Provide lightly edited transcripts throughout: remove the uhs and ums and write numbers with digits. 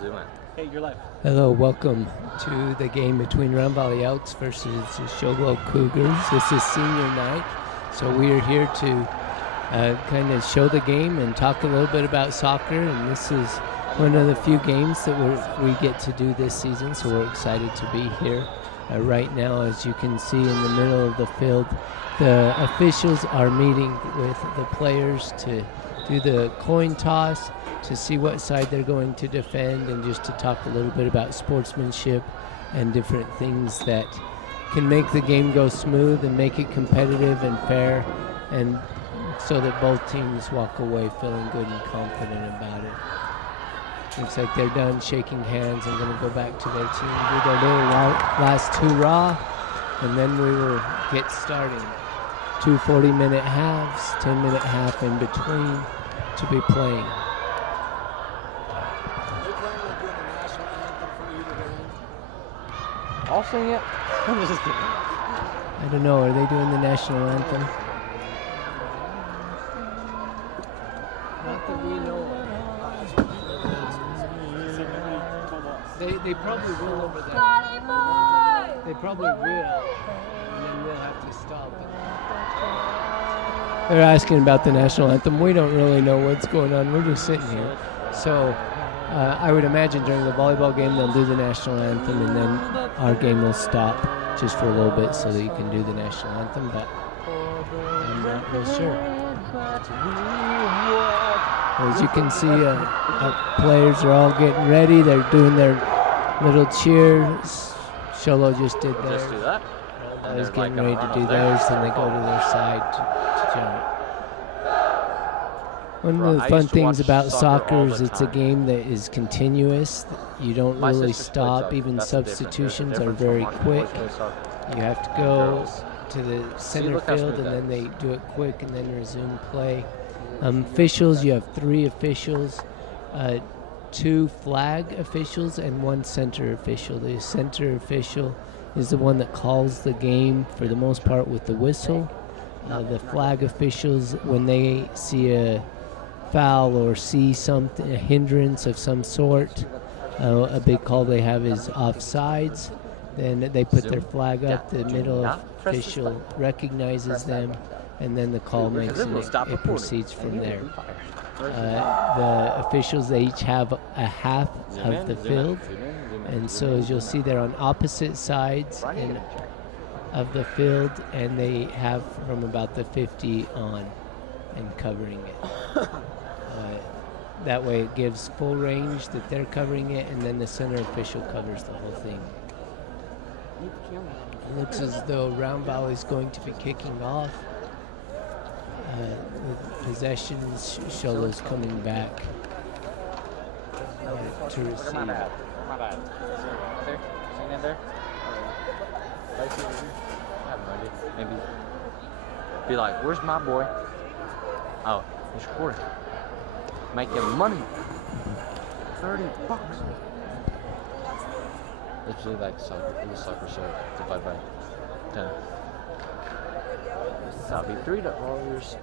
zoom in. Hey, you're live. Hello, welcome to the game between Round Valley Elks versus the Sholo Cougars. This is senior night, so we are here to kind of show the game and talk a little bit about soccer. And this is one of the few games that we get to do this season, so we're excited to be here. Right now, as you can see in the middle of the field, the officials are meeting with the players to do the coin toss, to see what side they're going to defend, and just to talk a little bit about sportsmanship and different things that can make the game go smooth and make it competitive and fair, and so that both teams walk away feeling good and confident about it. Looks like they're done shaking hands and going to go back to their team, do their little last hurrah, and then we will get started. 2 40-minute halves, 10-minute half in between to be playing. I'll sing it. I'm just kidding. I don't know, are they doing the national anthem? Not that we know of. They probably will over there. They probably will, and then we'll have to stop it. They're asking about the national anthem. We don't really know what's going on. We're just sitting here. So I would imagine during the volleyball game they'll do the national anthem, and then our game will stop just for a little bit so that you can do the national anthem, but I'm not real sure. As you can see, players are all getting ready. They're doing their little cheers. Sholo just did theirs. Just do that. I was getting ready to do theirs, and they go to their side to jump. One of the fun things about soccer is it's a game that is continuous. You don't really stop. Even substitutions are very quick. You have to go to the center field, and then they do it quick and then resume play. Officials, you have 3 officials, 2 flag officials and 1 center official. The center official is the one that calls the game for the most part with the whistle. The flag officials, when they see a foul or see something, a hindrance of some sort, a big call they have is offsides. Then they put their flag up. The middle official recognizes them, and then the call makes it proceeds from there. The officials, they each have a half of the field, and so as you'll see, they're on opposite sides of the field, and they have from about the 50 on and covering it. That way it gives full range that they're covering it, and then the center official covers the whole thing. It looks as though Round Valley is going to be kicking off. With possessions, Sholo's coming back to receive. Maybe be like, where's my boy? Oh, he's recording. Making money. $30. It's really like soccer. It was soccer, so divide by 10. That'll be $3.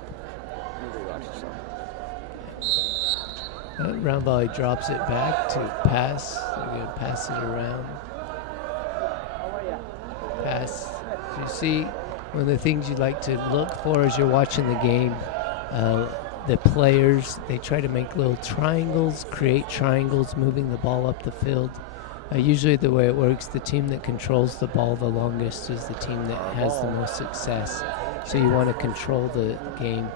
Round Valley drops it back to pass. They're going to pass it around. Pass. So you see, one of the things you'd like to look for as you're watching the game, the players, they try to make little triangles, create triangles, moving the ball up the field. Usually the way it works, the team that controls the ball the longest is the team that has the most success. So you want to control the game.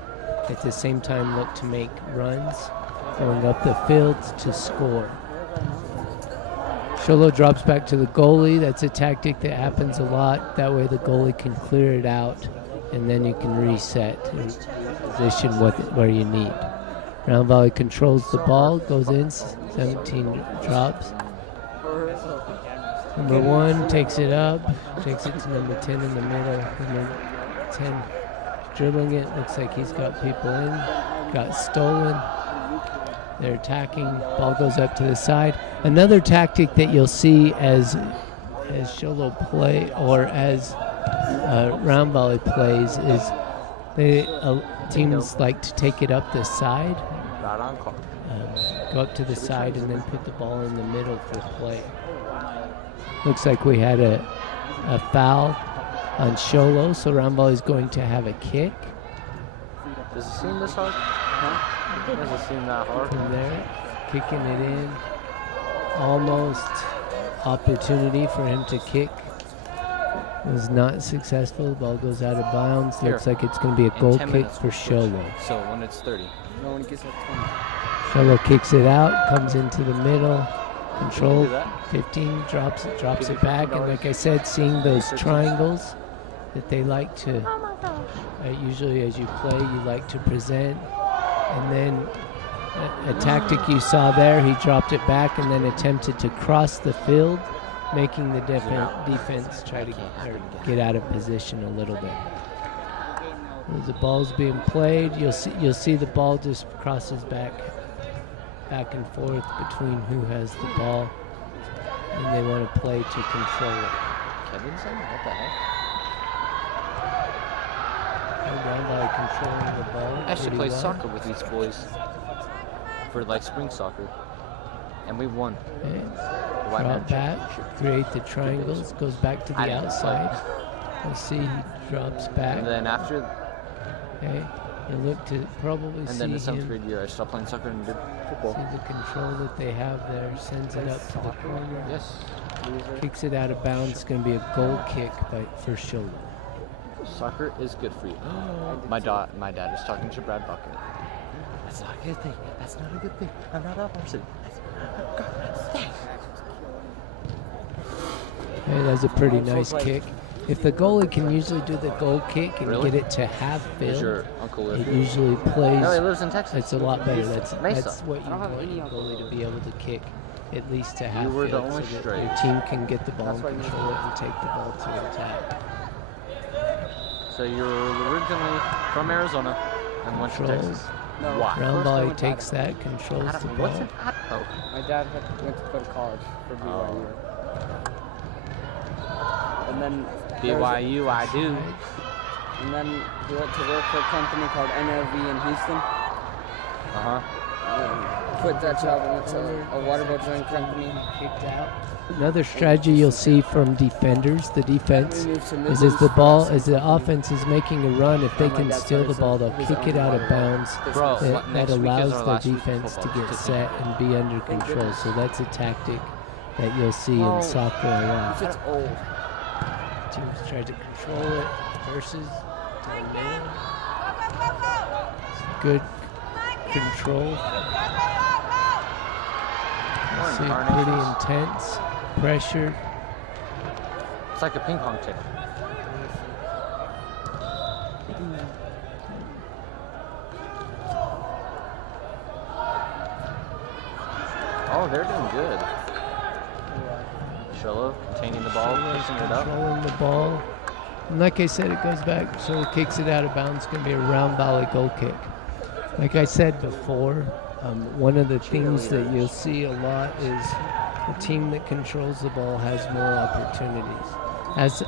At the same time, look to make runs going up the field to score. Sholo drops back to the goalie. That's a tactic that happens a lot. That way the goalie can clear it out, and then you can reset and position where you need. Round Valley controls the ball, goes in, 17 drops. Number 1 takes it up, takes it to number 10 in the middle. Number 10 dribbling it, looks like he's got people in, got stolen. They're attacking, ball goes up to the side. Another tactic that you'll see as Sholo play, or as Round Valley plays, is teams like to take it up the side Right on clock. Go up to the side and then put the ball in the middle for play. Looks like we had a foul on Sholo, so round ball is going to have a kick. Does it seem this hard? Huh? Does it seem that hard? From there, kicking it in. Almost opportunity for him to kick. Was not successful. The ball goes out of bounds. Here. Looks like it's going to be a goal kick for Sholo. So when it's 30. No, when it gets up Sholo kicks it out, comes into the middle. Control, do that? 15, drops it back. And like I said, seeing those triangles that they like to, usually as you play, you like to present. And then a tactic you saw there, he dropped it back and then attempted to cross the field, making the defense try to get out of position a little bit. As the ball's being played, you'll see the ball just crosses back and forth between who has the ball, and they want to play to control it. Kevinson? What the heck? Down by controlling the ball. I should play soccer with these boys for like spring soccer, and we won. Okay. Drop back, create the triangles, goes back to the outside. You'll see he drops back. And then after. Okay. You look to probably and see then the him. 7th grade year, I stopped playing soccer and did football. See the control that they have there. Sends it up to the corner. Yes. Kicks it out of bounds. It's going to be a goal kick for Sholo. Soccer is good for you. My dad is talking to Brad Bucket. That's not a good thing. That's not a good thing. I'm not a person. Hey, that's a pretty nice kick. If the goalie can usually do the goal kick and get it to half field, your uncle it usually plays. No, he lives in Texas. It's a lot better. That's Mesa. what you want your goalie to be able to kick at least to half were the field, only so that straight. your team can get the ball and control it and take the ball to attack. So you're originally from Arizona and went to Control. Texas. No. Why? Round ball, he takes that, controls the ball. What's an Idaho? My dad went to go to college for BYU. And then BYU, I do. And then he went to work for a company called NLV in Houston. Quit that job and went to a water boat joint company. Kicked out. Another strategy you'll see from defenders, the defense, We moved to is as the Midlands ball, for as the offense is making a run, if they can steal the ball, they'll kick it out of bounds. Bro, That next week is allows our their last week of defense to football. get set and be under control. So that's a tactic that you'll see in soccer a lot. It's old. Teams try to control it versus down middle. It's good control. See, pretty intense, pressured. It's like a ping pong tip. Oh, they're doing good. Sholo containing the ball, picking it up. Controlling the ball. And like I said, it goes back, so it kicks it out of bounds. It's going to be a round volley goal kick. Like I said before, one of the things that you'll see a lot is the team that controls the ball has more opportunities.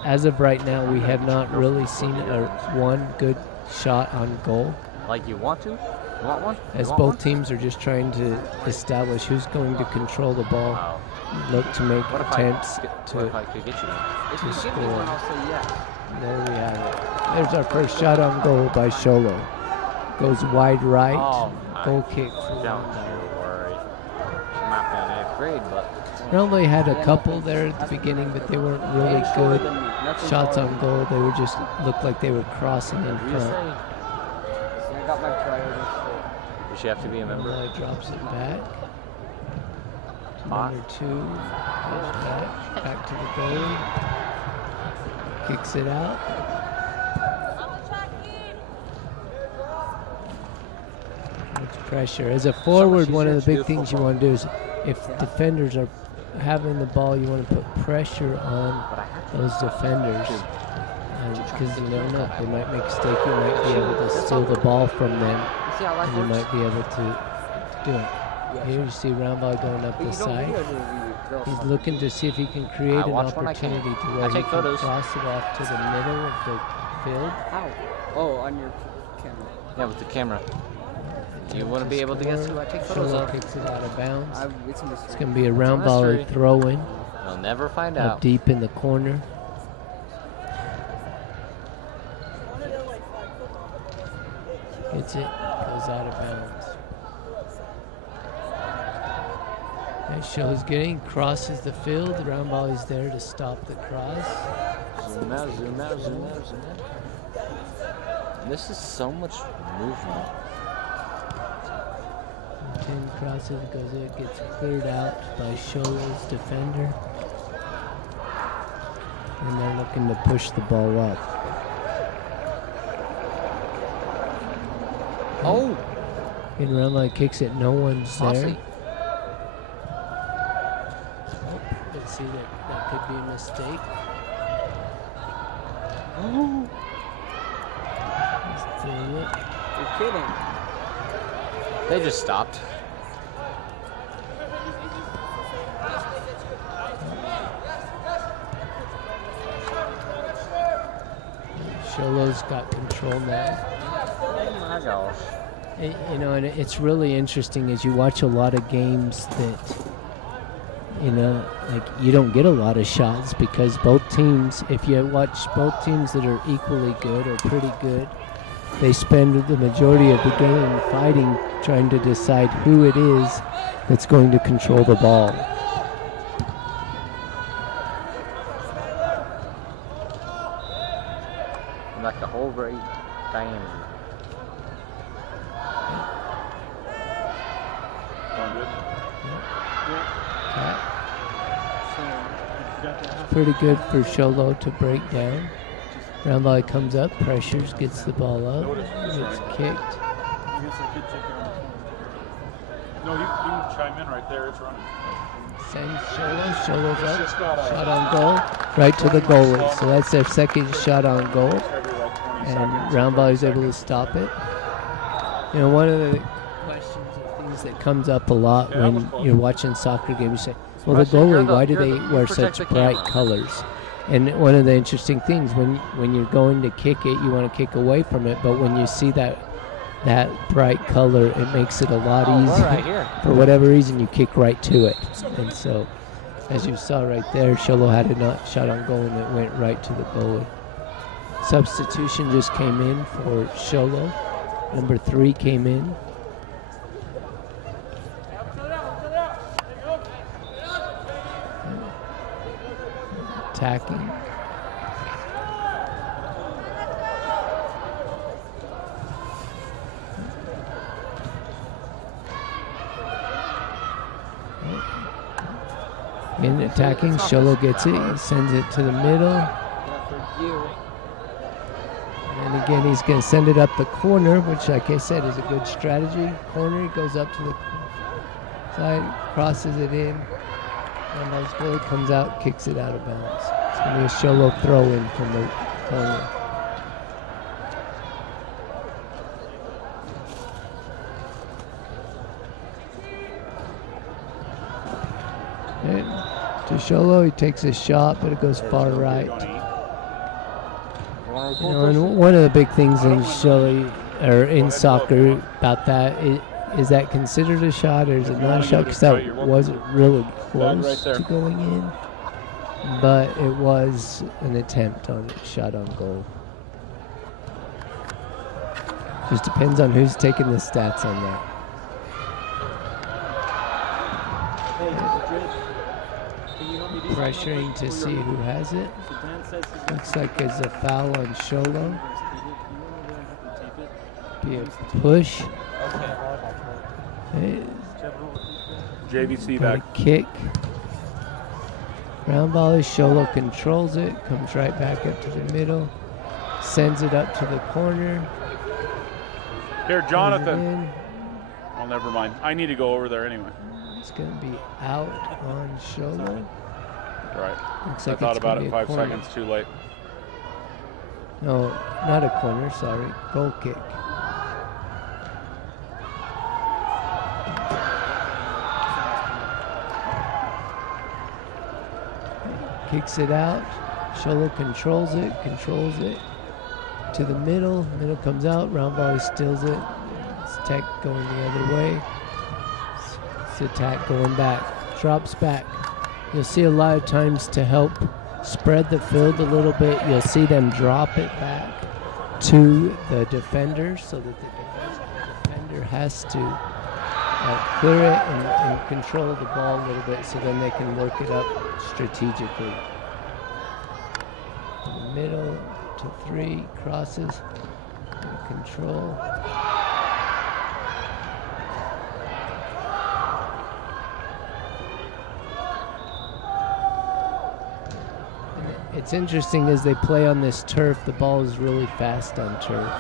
As of right now, we have not really seen one good shot on goal. Like you want to? You want one? As both teams are just trying to establish who's going to control the ball, Wow. look to make What if attempts what if I could get you one? If you give me one, I'll say yes. There we have it. There's our first shot on goal by Sholo. Goes wide right. Oh, Goal kick for don't you worry. She might be in 8th grade, but Normally had a couple there at the beginning, but they weren't really good shots on goal. They were just looked like they were crossing in what do you front. say? I got my priorities straight. Does she have to be a member? Mullah drops it back. Hot. Number 2 goes back to the goalie. Kicks it out. It's pressure. As a forward, one of the big things you want to do is, if defenders are having the ball, you want to put pressure on those defenders. Because you never know, they might make a mistake. You might be able to steal the ball from them, and you might be able to do it. Here you see round ball going up the side. He's looking to see if he can create an opportunity to where he can cross it off to the middle of the field. How? Oh, on your camera. Yeah, with the camera. You want to be able to guess who I take photos Sholo of? kicks it out of bounds. It's a mystery. It's going to be a round volley mystery. throw-in You'll never find up out. deep in the corner. Hits it, goes out of bounds. That shows getting, crosses the field. The round volley's there to stop the cross. Zoom out, zoom out, zoom out, zoom out. And this is so much movement. 10 crosses, goes in, gets cleared out by Sholo's defender. And they're looking to push the ball up. Oh! And Rama kicks it, no one's Saucy. there. Oh, let's see, that could be a mistake. Oh! He's doing it. You're kidding. They just stopped. Sholo's got control now. Oh my gosh. You know, and it's really interesting as you watch a lot of games that, you know, like you don't get a lot of shots because both teams, if you watch both teams that are equally good or pretty good, they spend the majority of the game fighting, trying to decide who it is that's going to control the ball. Like the whole right diameter. Pretty good for Sholo to break down. Round volley comes up, pressures, gets the ball up, gets kicked. No, you can chime in right there. It's running. Sends Sholo, Sholo's up, shot on goal, right to the goalie. So that's their second shot on goal. And round volley's able to stop it. You know, one of the questions or things that comes up a lot when you're watching soccer games, you say, well, the goalie, why do they wear such bright colors? And one of the interesting things, when you're going to kick it, you want to kick away from it, but when you see that bright color, it makes it a lot easier. Right here. For whatever reason, you kick right to it. And so, as you saw right there, Sholo had a shot on goal and it went right to the goalie. Substitution just came in for Sholo. Number 3 came in. Attacking. In attacking, Sholo gets it, he sends it to the middle. And again, he's going to send it up the corner, which, like I said, is a good strategy. Corner, he goes up to the side, crosses it in. And as goalie comes out, kicks it out of bounds. It's going to be a Sholo throw-in from the corner. And to Sholo, he takes a shot, but it goes far right. You know, and one of the big things in in soccer about that is that considered a shot or is it not a shot? Because that wasn't really close to going in, but it was an attempt on a shot on goal. Just depends on who's taking the stats on that. Pressuring to see who has it. Looks like it's a foul on Sholo. Be a push. JVC Got a back. kick. Round volley, Sholo controls it, comes right back up to the middle, sends it up to the corner. Here, Jonathan. In. Oh, never mind. I need to go over there anyway. It's going to be out on Sholo. Right. Looks I like thought it's about gonna it be a 5 corner. seconds too late. No, not a corner, sorry. Goal kick. Kicks it out. Sholo controls it to the middle. Middle comes out. Round volley steals it. It's Tech going the other way. It's attack going back. Drops back. You'll see a lot of times to help spread the field a little bit, you'll see them drop it back to the defender so that the defender has to clear it and control the ball a little bit so then they can work it up strategically. In the middle to 3, crosses, control. It's interesting as they play on this turf, the ball is really fast on turf.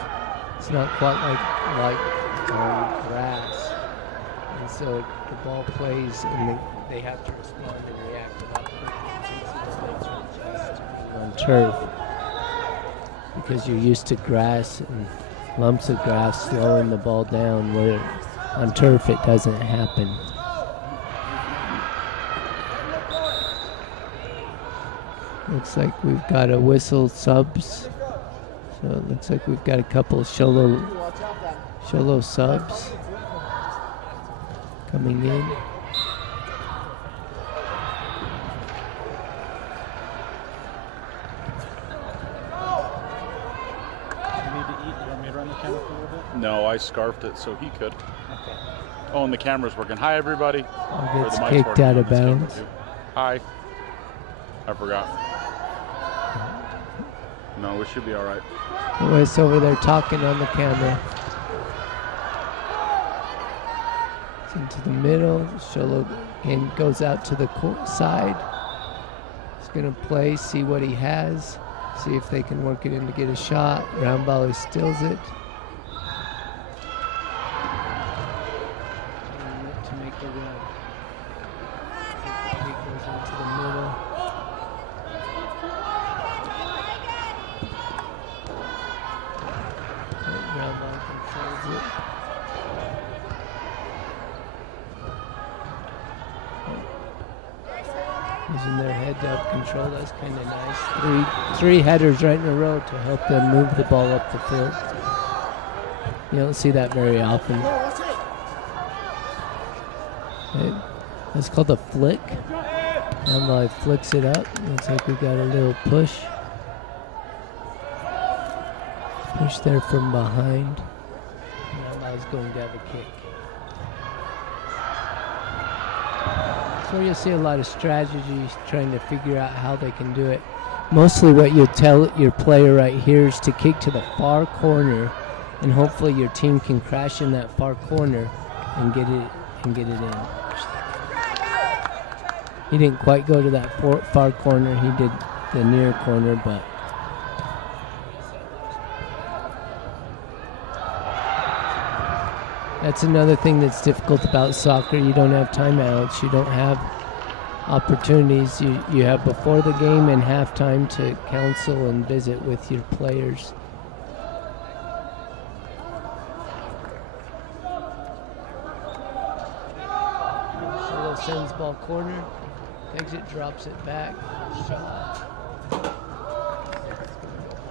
It's not quite like on grass. And so the ball plays and they have to respond and react without quick on turf. Because you're used to grass and lumps of grass slowing the ball down, where on turf it doesn't happen. Looks like we've got a whistle subs. So it looks like we've got a couple of Sholo subs coming in. You need to eat. You want me to run the camera for a little bit? No, I scarfed it so he could. Okay. Oh, and the camera's working. Hi, everybody. Ball gets kicked out of bounds. Hi. I forgot. No, we should be all right. Lewis over there talking on the camera. It's into the middle. Sholo again goes out to the side. He's going to play, see what he has, see if they can work it in to get a shot. Round volley steals it. To make a run. He goes into the middle. Using their head up control, that's kind of nice. Three headers right in a row to help them move the ball up the field. You don't see that very often. That's called a flick. Ambai flicks it up. Looks like we got a little push. Push there from behind. Ambai's going to have a kick. So you'll see a lot of strategies trying to figure out how they can do it. Mostly what you tell your player right here is to kick to the far corner, and hopefully your team can crash in that far corner and get it in. He didn't quite go to that far corner. He did the near corner, but that's another thing that's difficult about soccer. You don't have timeouts. You don't have opportunities. You have before the game and halftime to counsel and visit with your players. Sholo sends ball corner. Exit drops it back. Shot.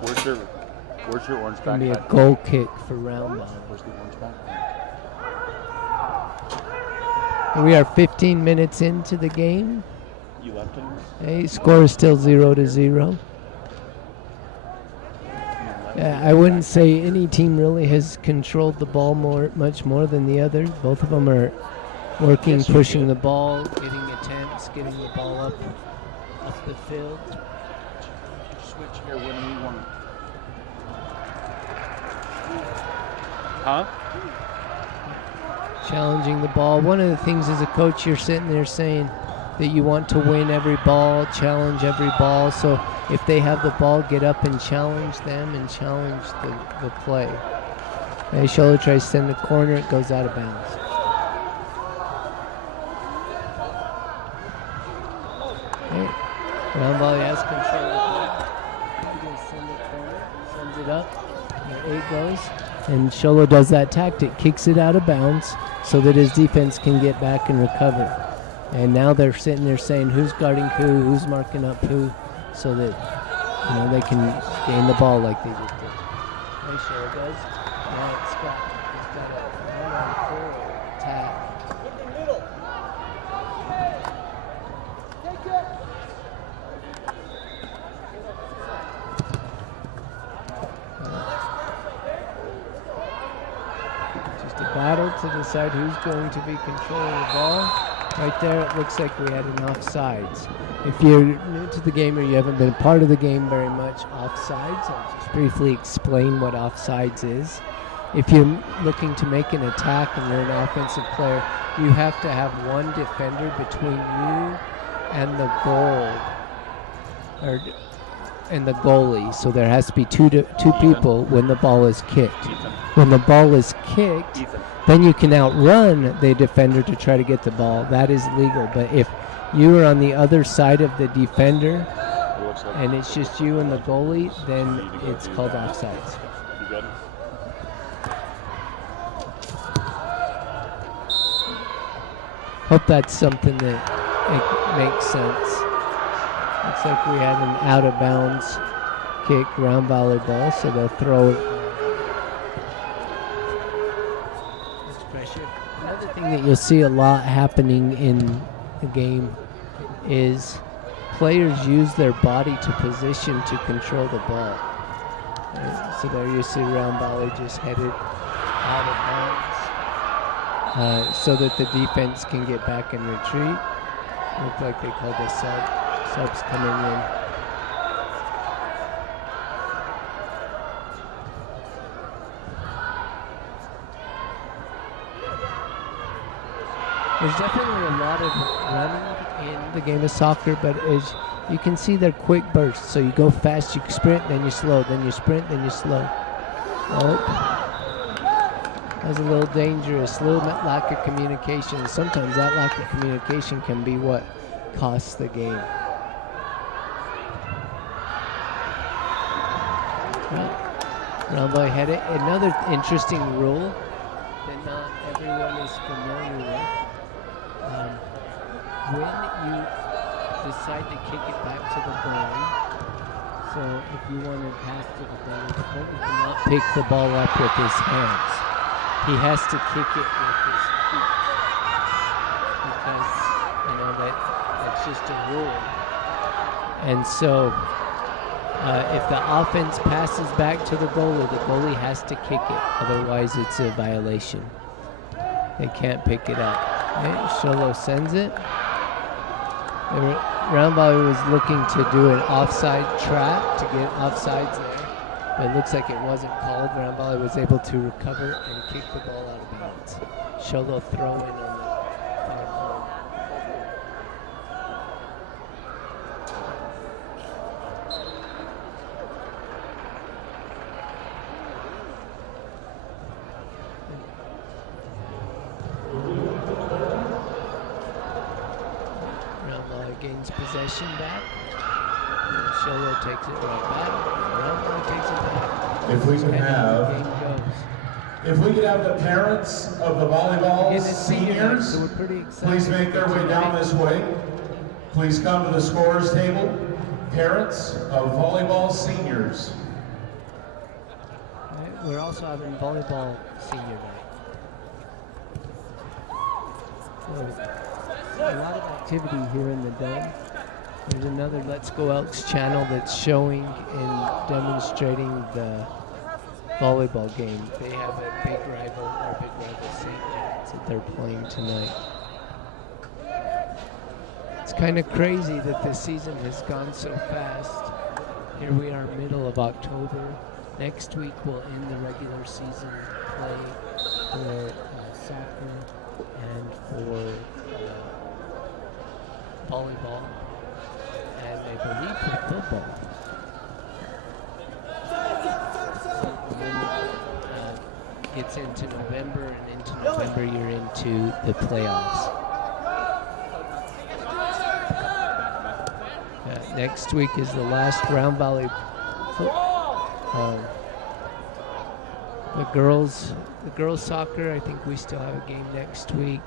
Where's your orange back? Gonna be a goal kick for round ball. Where's the orange back? We are 15 minutes into the game. You left him? Hey, score is still 0-0. I wouldn't say any team really has controlled the ball much more than the other. Both of them are working, pushing the ball, getting attempts, getting the ball up the field. Switch here when we want. Huh? Challenging the ball. One of the things as a coach, you're sitting there saying that you want to win every ball, challenge every ball. So if they have the ball, get up and challenge them and challenge the play. And Sholo tries to send the corner, it goes out of bounds. Okay. Round volley has control of the ball. He's going to send the corner, sends it up, there it goes. And Sholo does that tactic, kicks it out of bounds so that his defense can get back and recover. And now they're sitting there saying who's guarding who's marking up who, so that they can gain the ball like they just did. Hey, Sholo does. Now it's got full attack. Just a battle to decide who's going to be controlling the ball. Right there, it looks like we had an offsides. If you're new to the game or you haven't been a part of the game very much, offsides, I'll just briefly explain what offsides is. If you're looking to make an attack and you're an offensive player, you have to have one defender between you and the goal, and the goalie. So there has to be two people when the ball is kicked. When the ball is kicked, then you can outrun the defender to try to get the ball. That is legal. But if you are on the other side of the defender and it's just you and the goalie, then it's called offsides. You good? Hope that's something that it makes sense. Looks like we had an out of bounds kick, round volleyball, so they'll throw it. That's pressure. Another thing that you'll see a lot happening in the game is players use their body to position to control the ball. Right? So there you see round volley just headed out of bounds. So that the defense can get back and retreat. Looked like they called a subs coming in. There's definitely a lot of running in the game of soccer, but as you can see, they're quick bursts. So you go fast, you sprint, then you slow, then you sprint, then you slow. Oh. That was a little dangerous, a little lack of communication. Sometimes that lack of communication can be what costs the game. Round ball headed. Another interesting rule that not everyone is familiar with. When you decide to kick it back to the goalie, so if you want to pass to the goalie cannot pick the ball up with his hands. He has to kick it with his feet because, that's just a rule. And so if the offense passes back to the goalie has to kick it. Otherwise, it's a violation. They can't pick it up. Right? Sholo sends it. Round volley was looking to do an offside trap to get offsides there. But it looks like it wasn't called. Round volley was able to recover and kick the ball out of bounds. Sholo throw in on the far corner. Round volley gains possession back. And Sholo takes it right back. If we could have the parents of the volleyball seniors, please make their way down this way. Please come to the scorers table. Parents of volleyball seniors. Right, we're also having volleyball senior night. So, a lot of activity here in the dome. There's another Let's Go Elks channel that's showing and demonstrating the volleyball game. They have a big rival St. John's that they're playing tonight. It's kind of crazy that this season has gone so fast. Here we are, middle of October. Next week we'll end the regular season play for soccer and for volleyball. And I believe for football. Gets into November, and into November you're into the playoffs. Next week is the last round volley. The girls soccer, I think we still have a game next week,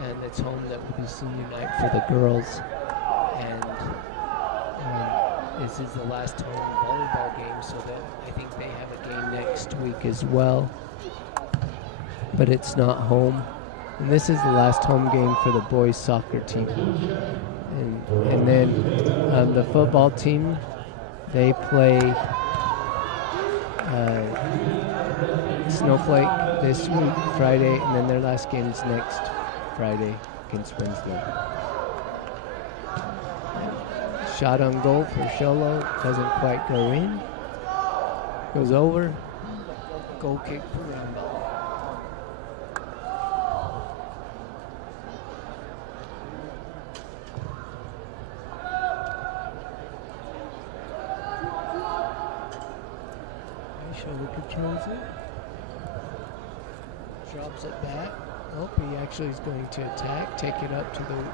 and it's home. That will be senior night for the girls. And this is the last home volleyball game, so that I think they have a game next week as well. but it's not home. And this is the last home game for the boys soccer team. And then the football team, they play Snowflake this week, Friday, and then their last game is next Friday against Winslow. Shot on goal for Sholo, doesn't quite go in. Goes over, goal kick for Round Valley. Sholo controls it. Drops it back. Oh, he actually is going to attack, take it up to the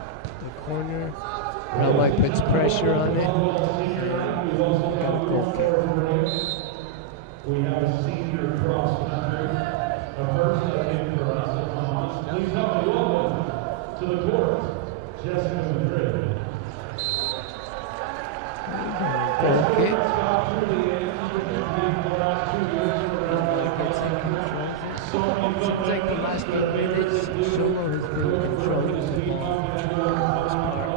corner. Roundlight puts pressure on it. Got a goal kick. We have a senior cross country. A person in for us. Please help me welcome to the court, Jessica Madrid. Goal kick. Seems like the last 8 minutes, Sholo has been controlling the ball for the most part.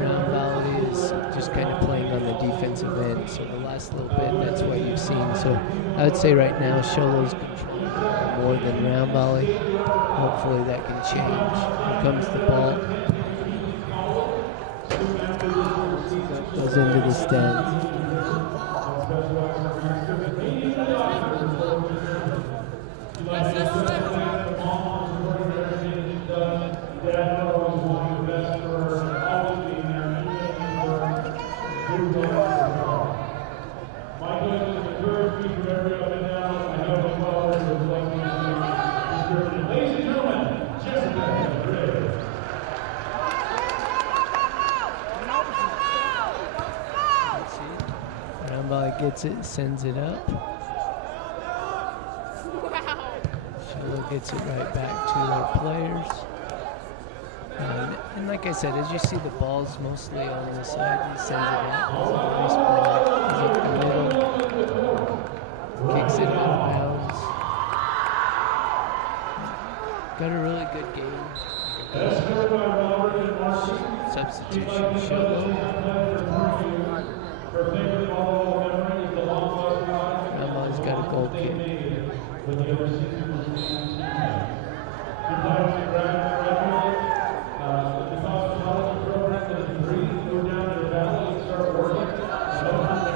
Round Valley is just kind of playing on the defensive end, so the last little bit, that's what you've seen. So I would say right now, Sholo's controlling more than Round Valley. Hopefully that can change. Here comes the ball. Goes into the stands. Gets it, sends it up. Sholo gets it right back to our players. And like I said, as you see, the ball's mostly on the side. He sends it up. It's a nice ball. He's up the middle. Kicks it out of bounds. Got a really good game. Substitution, Sholo. Rama's got a goal kick.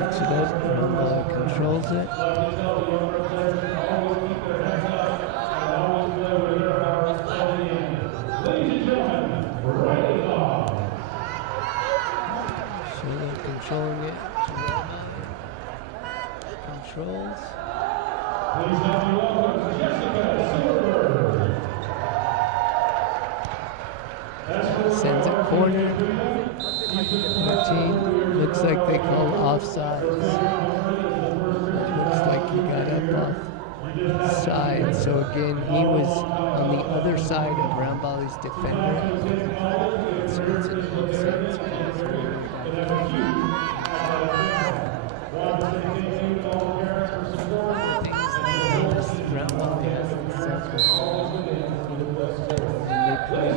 Picks it up, Rama controls it. Sholo controlling it. Controls. Sends it corner. 14. Looks like they call offside. Looks like he got up off side. So again, he was on the other side of Round Valley's defender. So it's an offside. Round Valley has the second. And they play.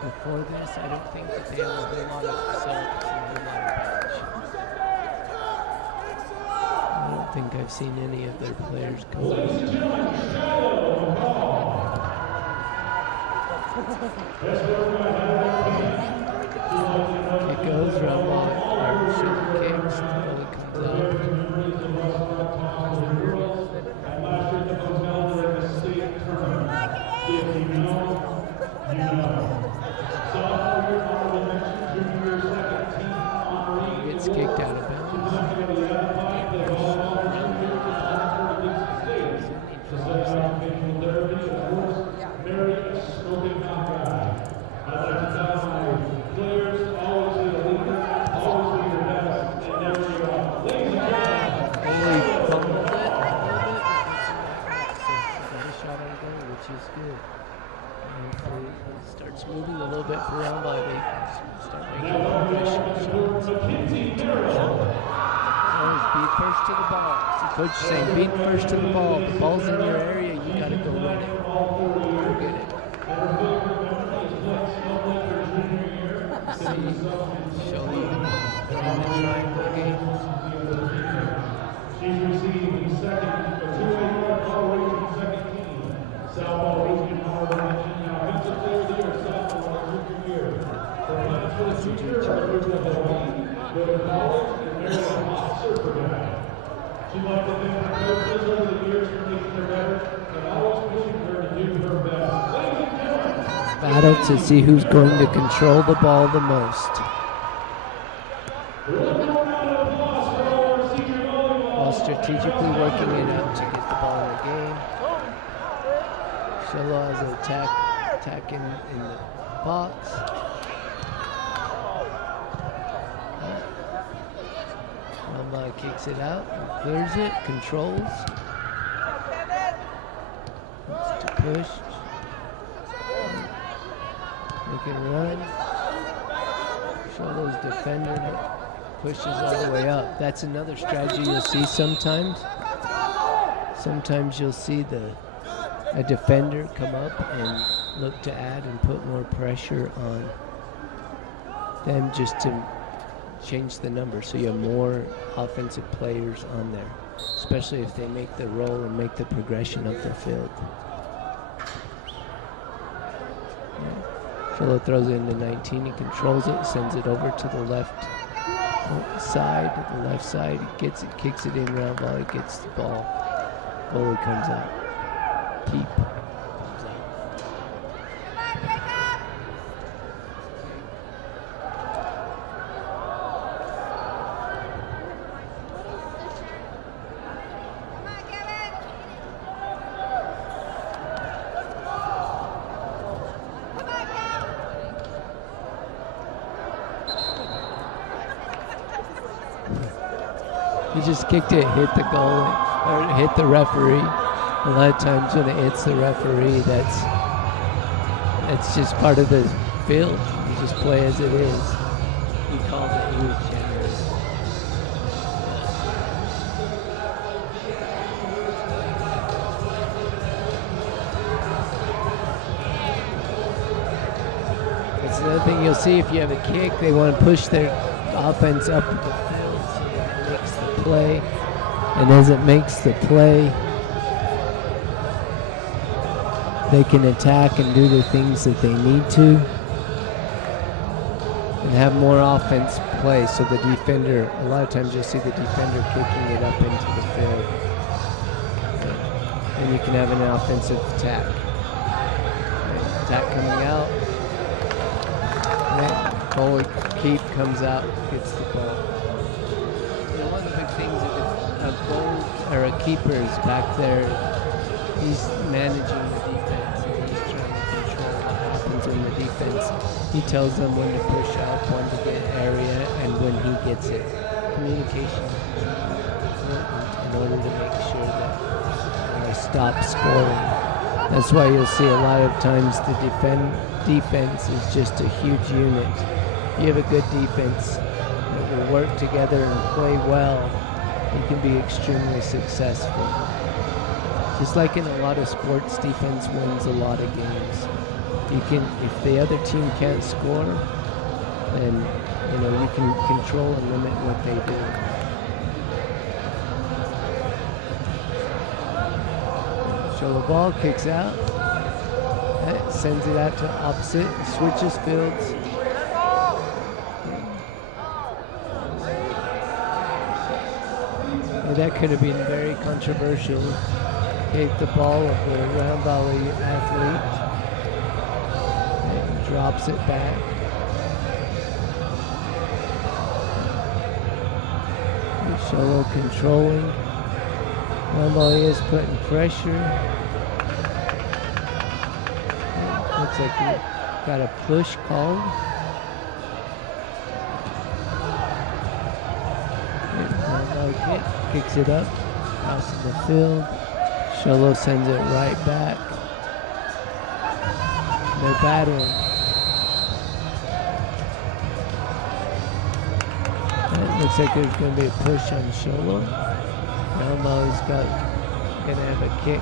Before this, I don't think that they have a whole lot of subs and a whole lot of bench. I don't think I've seen any of their players come in. It goes Round Valley. Sholo kicks. The goalie comes up. Gets kicked out of bounds. Which is good. Starts moving to the ball. See Coach saying, beat first to the ball. The ball's in your area, you got to go win it. Go get it. See, show you in the triangle game. She's receiving second, a 2-8 ball rating second team. Southall Region Power Ranking, now Offensive Player of the Year, Southall Junior Year. For Lance for the future, with the college and there's a hot surfer guy. She'd like to thank her coaches over the years for making her better and always pushing her to do her best. Ladies and gentlemen. Battle to see who's going to control the ball the most. While strategically working it out to get the ball in the game. Shiloh has an attack in the box. Mama kicks it out, clears it, controls. Wants to push. Make it run. Shiloh's defender pushes all the way up. That's another strategy you'll see sometimes. Sometimes you'll see a defender come up and look to add and put more pressure on them just to change the number so you have more offensive players on there, especially if they make the roll and make the progression up the field. Shiloh throws it into 19, he controls it, sends it over to the left side, he gets it, kicks it in round volley, gets the ball, goalie comes out, keep comes out. He just kicked it, hit the goal, or hit the referee. A lot of times when it hits the referee, that's just part of the field. You just play as it is. He called it, he was generous. That's another thing you'll see if you have a kick, they want to push their offense up the field. Play, and as it makes the play, they can attack and do the things that they need to and have more offense play. So the defender, a lot of times you'll see the defender kicking it up into the field, and you can have an offensive attack. Attack coming out, goalie keep comes out, gets the ball. One of the big things is a goal or a keeper is back there. He's managing the defense and he's trying to control what happens in the defense. He tells them when to push up, when to get area, and when he gets it. Communication is important in order to make sure that they stop scoring. That's why you'll see a lot of times the defense is just a huge unit. If you have a good defense that will work together and play well, you can be extremely successful. Just like in a lot of sports, defense wins a lot of games. You can, if the other team can't score, then you can control and limit what they do. So the ball kicks out, sends it out to opposite, switches fields. That could have been very controversial. Take the ball of the round volley athlete and drops it back. Shiloh controlling. Round volley is putting pressure. Looks like he got a push called. Kicks it up, across the field. Shiloh sends it right back. They're battling. It looks like there's going to be a push on Shiloh. Ground volley's gonna have a kick.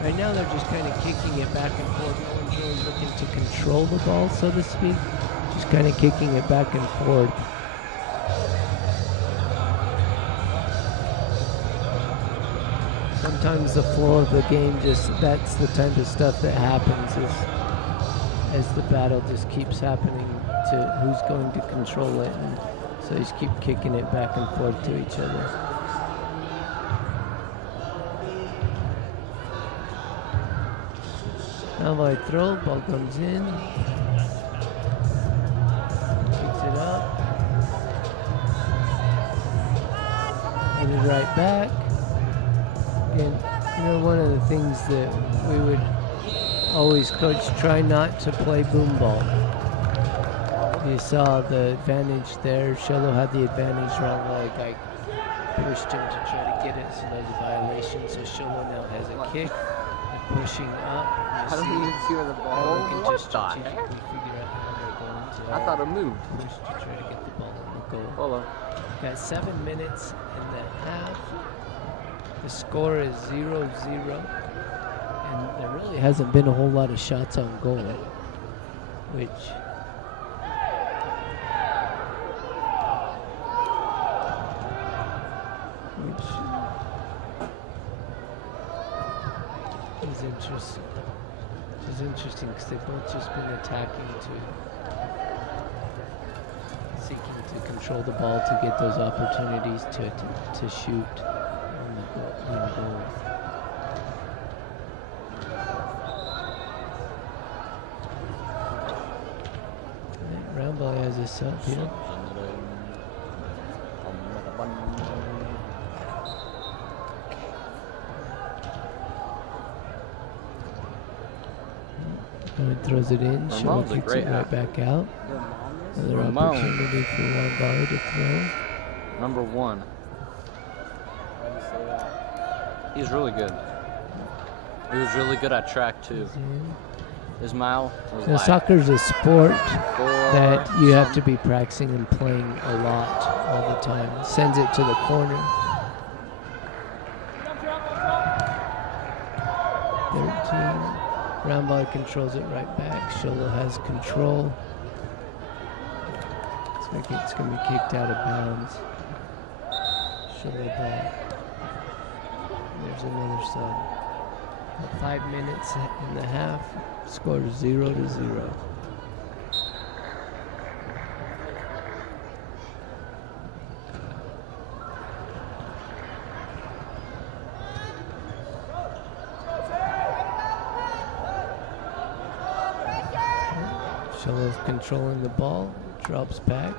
Right now they're just kind of kicking it back and forth. No one's really looking to control the ball, so to speak. Just kind of kicking it back and forth. Sometimes the flow of the game that's the type of stuff that happens as the battle just keeps happening to who's going to control it. And so you just keep kicking it back and forth to each other. Now I throw, ball comes in, picks it up, and it right back. And one of the things that we would always coach, try not to play boom ball. You saw the advantage there. Sholo had the advantage around the guy pushed him to try to get it, so that was a violation. So Sholo now has a kick. Pushing up. I don't even see where the ball is. What the heck? Figure out how they're going to I thought it moved. push to try to get the ball in the goal. Hold on. Got 7 minutes in the half. The score is 0-0. And there really hasn't been a whole lot of shots on goal, which is interesting. It's interesting because they've both just been attacking seeking to control the ball to get those opportunities to shoot on the goal. Round ball has this up here. Throws it in, Sholo kicks it right back out. Another opportunity for one volley to throw. Number 1. He's really good. He was really good at track too. Ismail was Now, like soccer's a sport that you have to be practicing and playing a lot all the time. Sends it to the corner. 13. Round ball controls it right back. Sholo has control. It's going to be kicked out of bounds. Sholo ball. There's another sub. 5 minutes in the half. Score 0-0. Sholo's controlling the ball, drops back,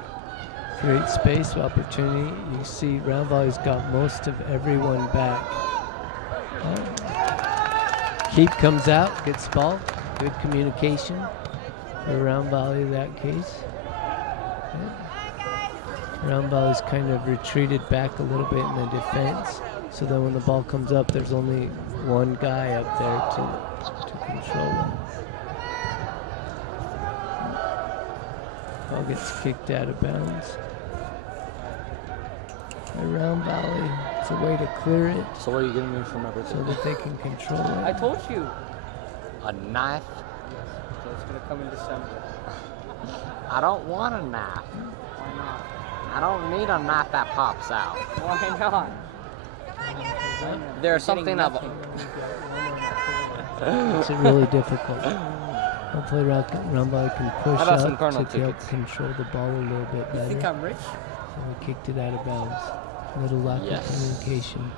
creates space, opportunity. You see round volley's got most of everyone back. Keep comes out, gets the ball, good communication for round volley in that case. Round volley's kind of retreated back a little bit in the defense, so that when the ball comes up, there's only one guy up there to control it. Ball gets kicked out of bounds. A round volley, it's a way to clear it. So what are you giving me for number 2? So that they can control it. I told you. A knife? So it's gonna come in December. I don't want a knife. Why not? I don't need a knife that pops out. Why not? There's something of Makes it really difficult. Hopefully round volley can push about some up Colonel to help tickets? control the ball a little bit You think better. I'm rich? So we kicked it out of bounds. A little lack Yes. of communication.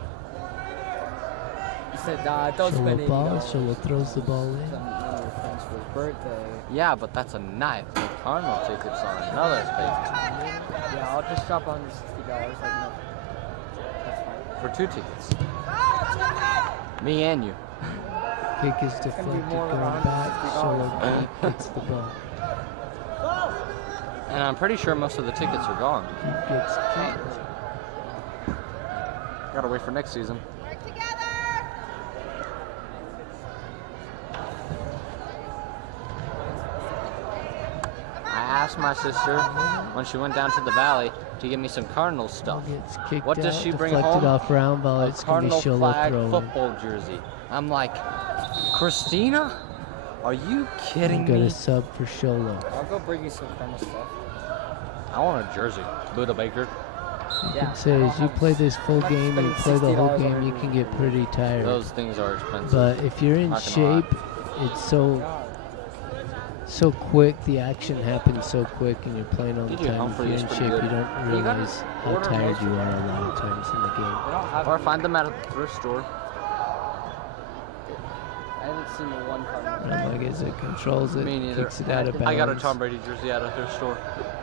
You said, don't spend Sholo $80. ball, Sholo throws the ball in. Some one of your friends for his birthday. Yeah, but that's a knife. The Cardinal tickets are another page. Yeah, I'll just drop on the $60. Like, no. That's fine. For 2 tickets. Me and you. Kick is deflected, more going than back. $150. Sholo gets the ball. And I'm pretty sure most of the tickets are gone. He gets kicked. Gotta wait for next season. I asked my sister when she went down to the valley to give me some Cardinals stuff. Gets kicked What does out, she bring deflected home? off round ball. A It's going to be Cardinal Sholo flag throwing. football jersey. I'm like, Christina, are you kidding I'm going me? to sub for Sholo. I'll go bring you some Cardinal stuff. I want a jersey. Buddha Baker. Yeah. It says you play this full I'm game, you spending play the whole $60 game, on you can get pretty tired. Those things are expensive. But if you're in Not gonna lie. shape, it's so quick. The action happens so quick, and you're playing all the DJ time. If Humphrey you're is in pretty shape, good. you don't You gotta realize how order tired most you of are a lot of times in the game. Or find them at a thrift store. I haven't seen the one Cardinal. And like as it controls it, Me neither. kicks it out of bounds. I got a Tom Brady jersey at a thrift store.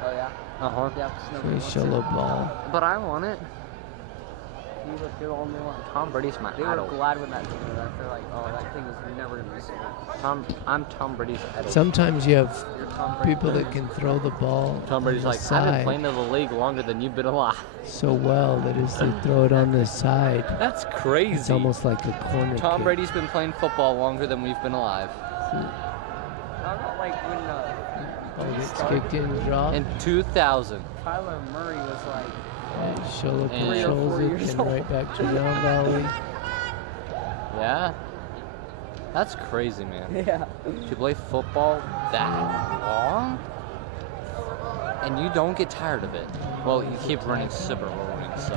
Oh yeah. Uh-huh. Yeah. 'cause nobody Play wants it. Sholo ball. But I want it. You look, you're the only one. Tom Brady's my They were idol. glad when that thing was out. They're like, oh, that thing is never gonna be sold. I'm Tom Brady's idol. Sometimes you have You're Tom Brady. people that can throw the ball Tom Brady's on the like, I've been side playing in the league longer than you've been alive. so well that as they throw it on the side, That's crazy. it's almost like a corner Tom kick. Brady's been playing football longer than we've been alive. I'm not like when Ball gets kicked in and dropped. In 2000. Kyler Murray was like, And Sholo And- 3 or 4 controls it years and old. right back to Round Valley. Yeah? That's crazy, man. yeah. To play football that long? And you don't get tired of it. Well, you keep running Super Bowl rings, so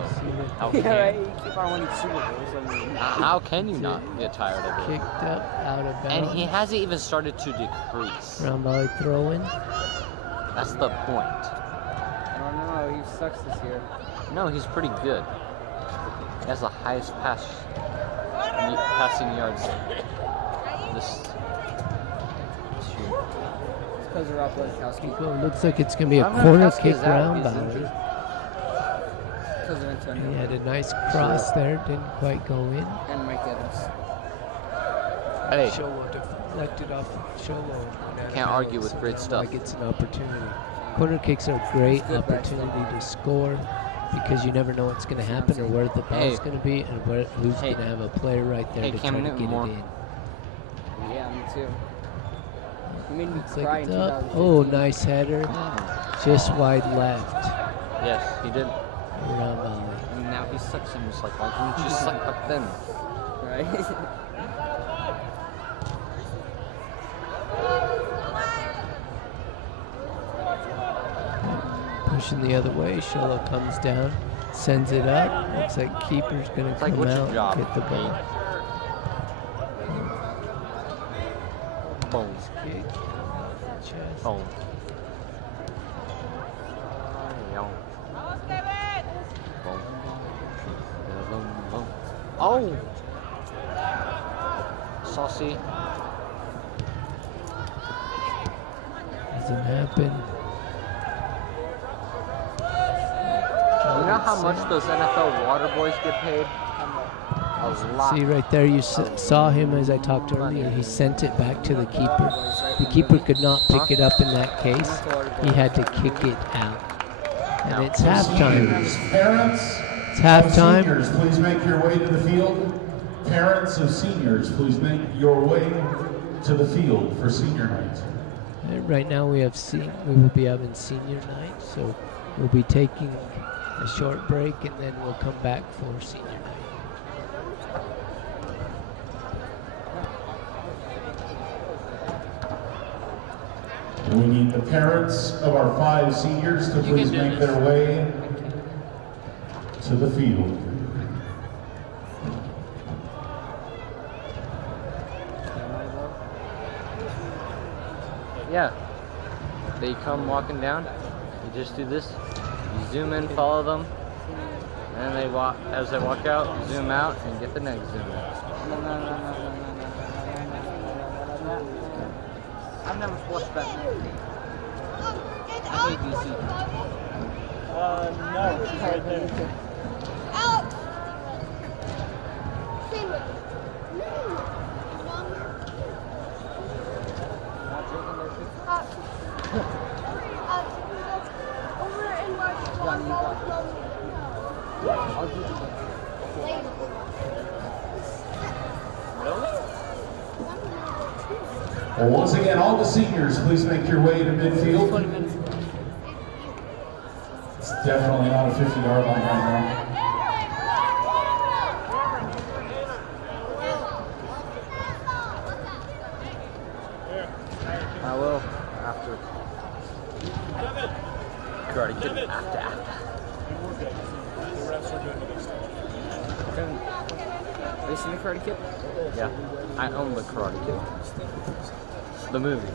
how Yeah, right. can, You keep on winning Super Bowls. I mean, how can you not get tired of it? Kicked up out of And bounds. he hasn't even started to decrease. Round Valley throwing. That's the point. I don't know. He sucks this year. No, he's pretty good. He has the highest passing yards this year. It's because of Rob Gronkowski. Well, looks like it's going to be a Rob corner Gronkowski kick is out. Round He's Valley. injured. Because of Antonio. He had a nice cross there, didn't quite go in. And Mike Evans. Hey, Sholo deflected off Sholo. Can't argue with great stuff. Like it's an opportunity. Corner kicks are a great Good back opportunity to score because you never know what's going to happen or where the ball's Hey. going to be and who's Hey. going to have a player right there Hey, to Cam try to Newton get more. it in. Yeah, me too. He made me Looks cry like in it's up. 2015. Oh, nice header. Just wide left. yes, he did. Round Valley. And now he sucks and he's like, why couldn't you just suck back then? Right? Pushing the other way. Sholo comes down, sends it up. Looks like keeper's going to It's like, come what's your out, job, get the ball. mate? Boom. Kick. Chest. Boom. Oh! Saucy. Doesn't happen. You know how much those NFL water boys get paid? A lot. See right there, you saw him as I talked earlier. He sent it back to the keeper. The keeper could not pick it up in that case. He had to kick it out. And it's halftime. Parents It's of halftime. seniors, please make your way to the field. Parents of seniors, please make your way to the field for senior night. And right now we will be having senior night, so we'll be taking a short break and then we'll come back for senior night. We need the parents of our 5 seniors to please make their way to the field. Yeah. They come walking down. You just do this. You zoom in, follow them. And they walk, as they walk out, zoom out and get the next zoom out. I've never watched that movie. ABC. No, she's right there. Elks! Not drinking their Well, once again, all the seniors, please make your way to midfield. It's definitely not a 50-yard line right now. I will after. Karate Kid after. Have you seen the Karate Kid? Yeah, I own the Karate Kid. The movie.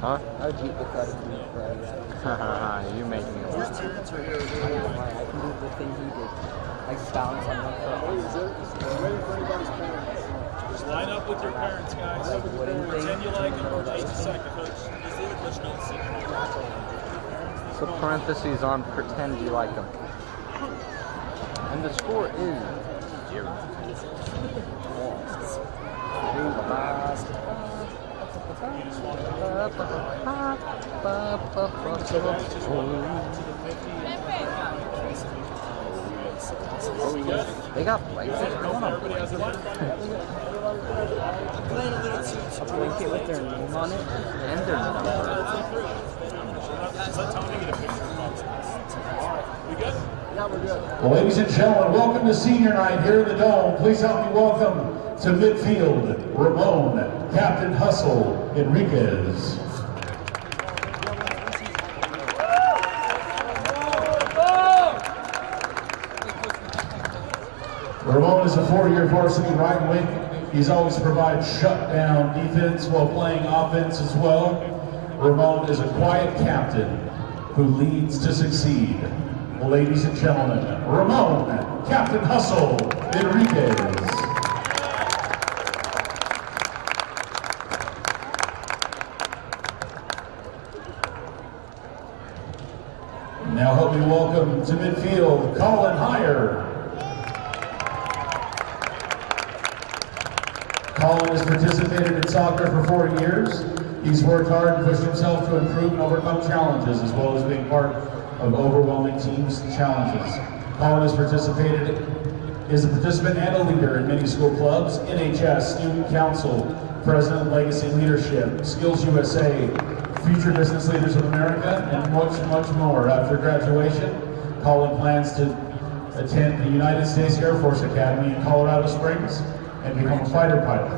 Huh? I would beat the Karate Kid. You make me I can do the thing he did. Like balance on my foot. Just line up with your parents, guys. Like wooden thing. Pretend you like them for just a second. Put parentheses on pretend you like them. And the score is 0. They got plates. A blanket with their name on it. And their number. Well, ladies and gentlemen, welcome to senior night here in the Dome. Please help me welcome to midfield, Ramon, Captain Hustle Enriquez. Ramon is a 4-year varsity right wing. He's always provided shutdown defense while playing offense as well. Ramon is a quiet captain who leads to succeed. Well, ladies and gentlemen, Ramon, Captain Hustle Enriquez. Now help me welcome to midfield, Colin Heyer. Colin has participated in soccer for 4 years. He's worked hard and pushed himself to improve and overcome challenges, as well as being part of overwhelming teams' challenges. Colin has is a participant and a leader in many school clubs, NHS, Student Council, President of Legacy Leadership, Skills USA, Future Business Leaders of America, and much, much more. After graduation, Colin plans to attend the United States Air Force Academy in Colorado Springs and become a fighter pilot.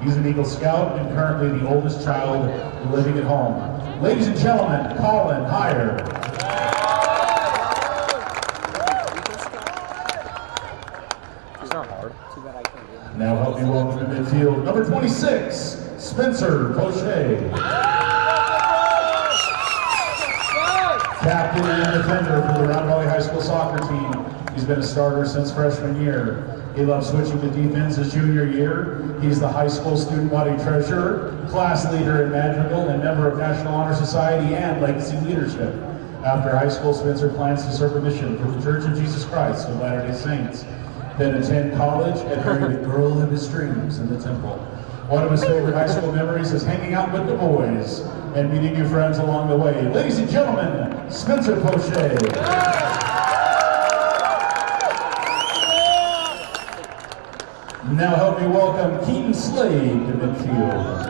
He's an Eagle Scout and currently the oldest child living at home. Ladies and gentlemen, Colin Heyer. It's not hard. Now help me welcome to midfield, number 26, Spencer Poche. Captain and defender for the Round Valley High School soccer team. He's been a starter since freshman year. He loves switching to defense his junior year. He's the high school student body treasurer, class leader in Madrigal, and member of National Honor Society and Legacy Leadership. After high school, Spencer plans to serve a mission for the Church of Jesus Christ of Latter-day Saints, then attend college and marry the girl of his dreams in the temple. One of his favorite high school memories is hanging out with the boys and meeting new friends along the way. Ladies and gentlemen, Spencer Poche. Now help me welcome Keaton Slade to midfield.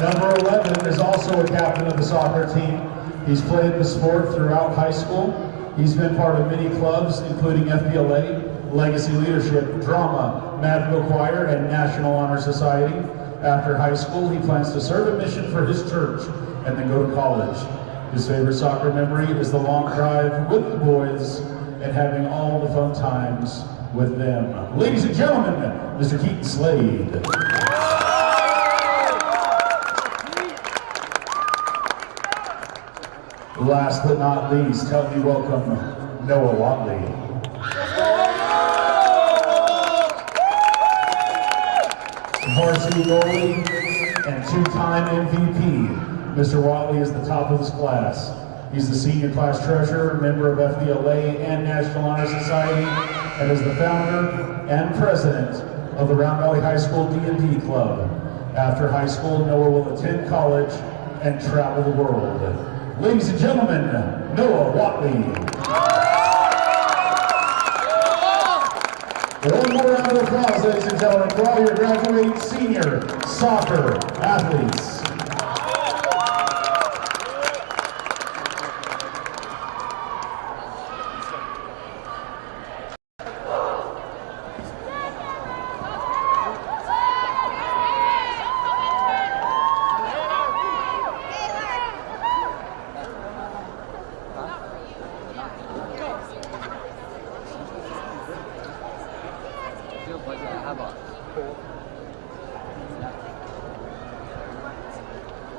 Number 11 is also a captain of the soccer team. He's played the sport throughout high school. He's been part of many clubs, including FBLA, Legacy Leadership, Drama, Madrigal Choir, and National Honor Society. After high school, he plans to serve a mission for his church and then go to college. His favorite soccer memory is the long drive with the boys and having all the fun times with them. Ladies and gentlemen, Mr. Keaton Slade. Last but not least, help me welcome Noah Watley. Varsity goalie and two-time MVP. Mr. Watley is the top of his class. He's the senior class treasurer, member of FBLA and National Honor Society, and is the founder and president of the Round Valley High School D&D Club. After high school, Noah will attend college and travel the world. Ladies and gentlemen, Noah Watley. One more round of applause, ladies and gentlemen, for all your graduating senior soccer athletes.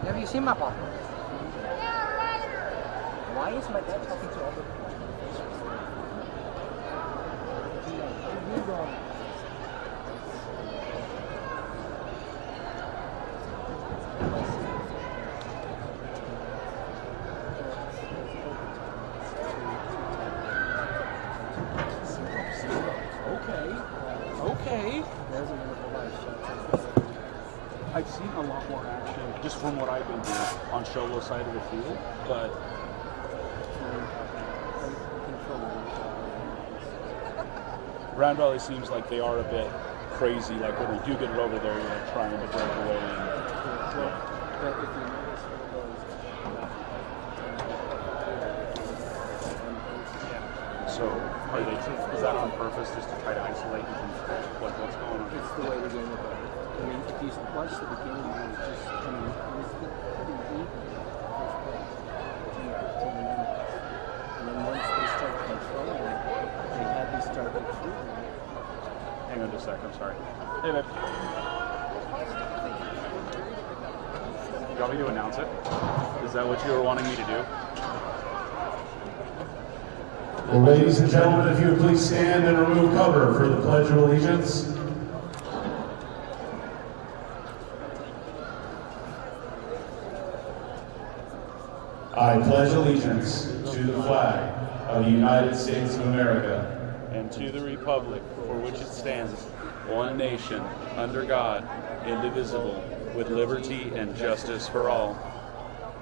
Have you seen my papa? Why is my dad talking to all the Okay. I've seen a lot more action, just from what I've been doing, on Sholo's side of the field, but Round Valley seems like they are a bit crazy, like when we do get it over there, you're like trying to break away. So, are they, is that on purpose, just to try to isolate you from what's going on? It's the way the game will go. I mean, if you watch the beginning, it was just, I mean, it was pretty even first play, 10 or 15 minutes. And then once they start controlling it, they had to start retreating. Hang on just a sec, I'm sorry. Hey, babe. You want me to announce it? Is that what you were wanting me to do? Well, ladies and gentlemen, if you would please stand and remove cover for the Pledge of Allegiance. I pledge allegiance to the flag of the United States of America and to the republic for which it stands, one nation, under God, indivisible, with liberty and justice for all.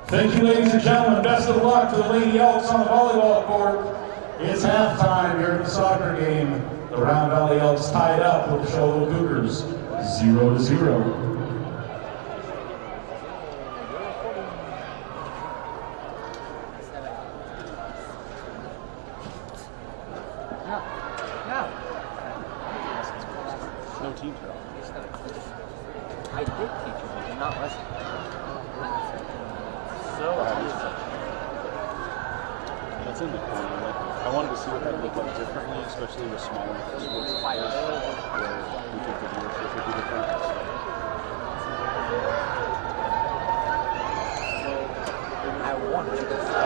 Thank you, ladies and gentlemen. Best of luck to the Lady Elks on the volleyball court. It's halftime here at the soccer game. The Round Valley Elks tied up with the Sholo Cougars, 0-0. No team drill. I did teach you, but you're not listening. That's in the corner. Like, I wanted to see what that looked like differently, especially with smaller sports players, where we think the viewership would be different. I want you to say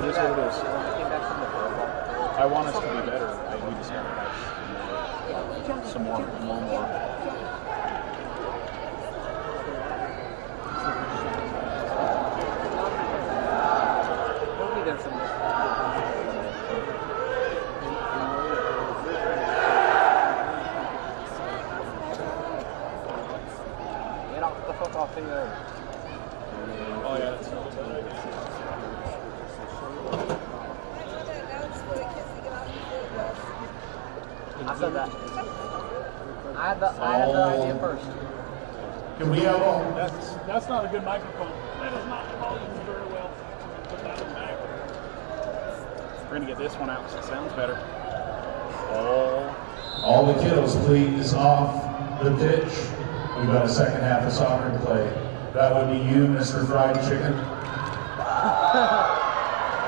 it is what it is. I want us to be better. We just gotta have some more. Get off the football field. Oh yeah, that's I said that. I had the idea first. Can we have all? That's not a good microphone. That is not volume very well. Put that in back. we're gonna get this one out so it sounds better. All the kiddos, please, off the pitch. We've got a second half of soccer to play. That would be you, Mr. Fried Chicken.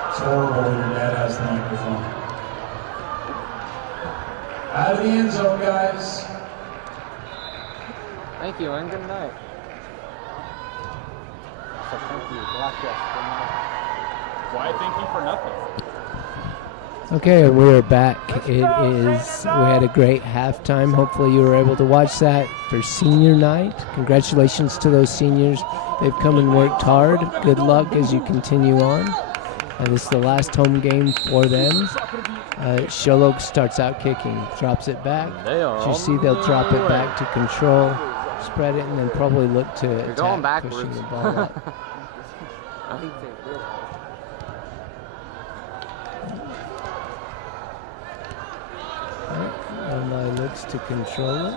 It's horrible when your dad has the microphone. Out of the end zone, guys. Thank you and good night. So thank you. Gracias. Good night. Why thank you for nothing? Okay, and we are back. We had a great halftime. Hopefully you were able to watch that for senior night. Congratulations to those seniors. They've come and worked hard. Good luck as you continue on. This is the last home game for them. Sholo starts out kicking, drops it back. As you see, they'll drop it back to control, spread it, and then probably look to attack, pushing the ball up. I think they will. Romali looks to control it.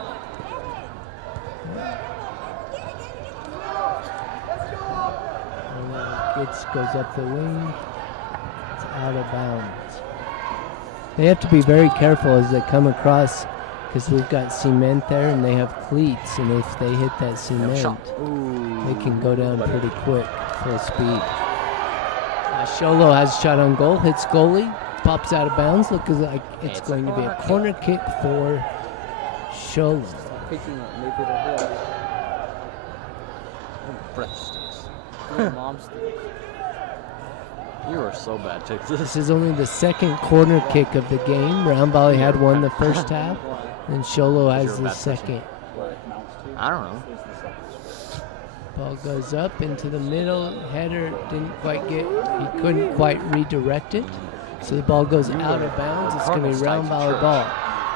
Goes up the wing. It's out of bounds. They have to be very careful as they come across, because we've got cement there and they have cleats, and if they hit that cement, they can go down pretty quick, full speed. Sholo has a shot on goal, hits goalie, pops out of bounds. Looks like it's going to be a corner kick for Sholo. Picking up, maybe the hill. Mom stinks. You are so bad, Texas. This is only the second corner kick of the game. Round Valley had one the first half, and Sholo has the second. I don't know. Ball goes up into the middle. Header didn't quite get, he couldn't quite redirect it. So the ball goes out of bounds. It's going to be Round Valley ball.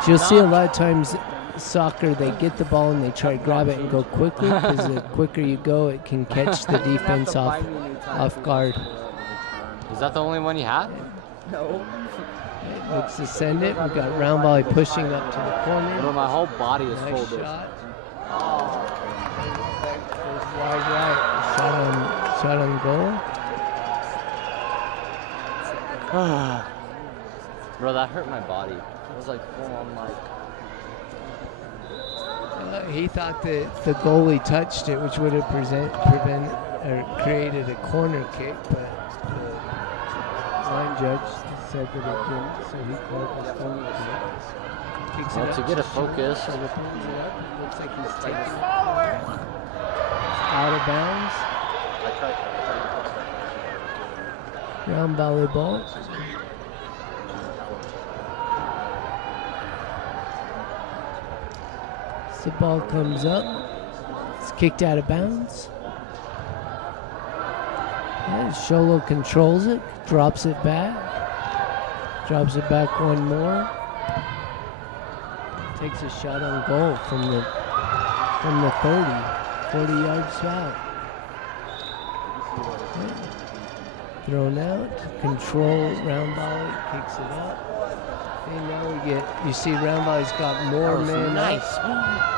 So you'll see a lot of times soccer, they get the ball and they try to grab it and go quickly, because the quicker you go, it can catch the defense off guard. Is that the only one you have? No. Looks to send it. We've got Round Valley pushing up to the corner. Bro, my whole body is Nice full. shot. Goes wide right. Shot on goal. Bro, that hurt my body. It was like full on like. He thought that the goalie touched it, which would have created a corner kick, but the line judge said that it didn't, so he called the corner kick. Kicks it Well, up to get a focus. Looks like he's taking it out of bounds. Round Valley ball. The ball comes up. It's kicked out of bounds. And Sholo controls it, drops it back. Drops it back one more. Takes a shot on goal from the 40 yards out. Thrown out. Control. Round Valley kicks it up. And now you see Round Valley's got more men up,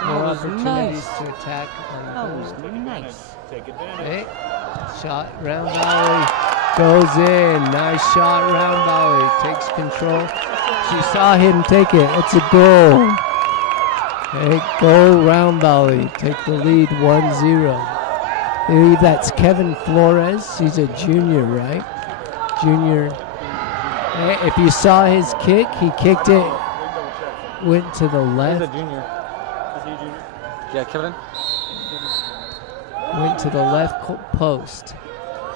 more opportunities to attack on the goal. Nice. Take advantage. Okay. Shot, Round Valley goes in. Nice shot, Round Valley takes control. She saw him take it. It's a goal. Okay, goal, Round Valley take the lead 1-0. I believe that's Kevin Flores. He's a junior, right? Junior. If you saw his kick, he kicked it, went to the left. He's a junior. Is he a junior? Yeah, Kevin. Went to the left post.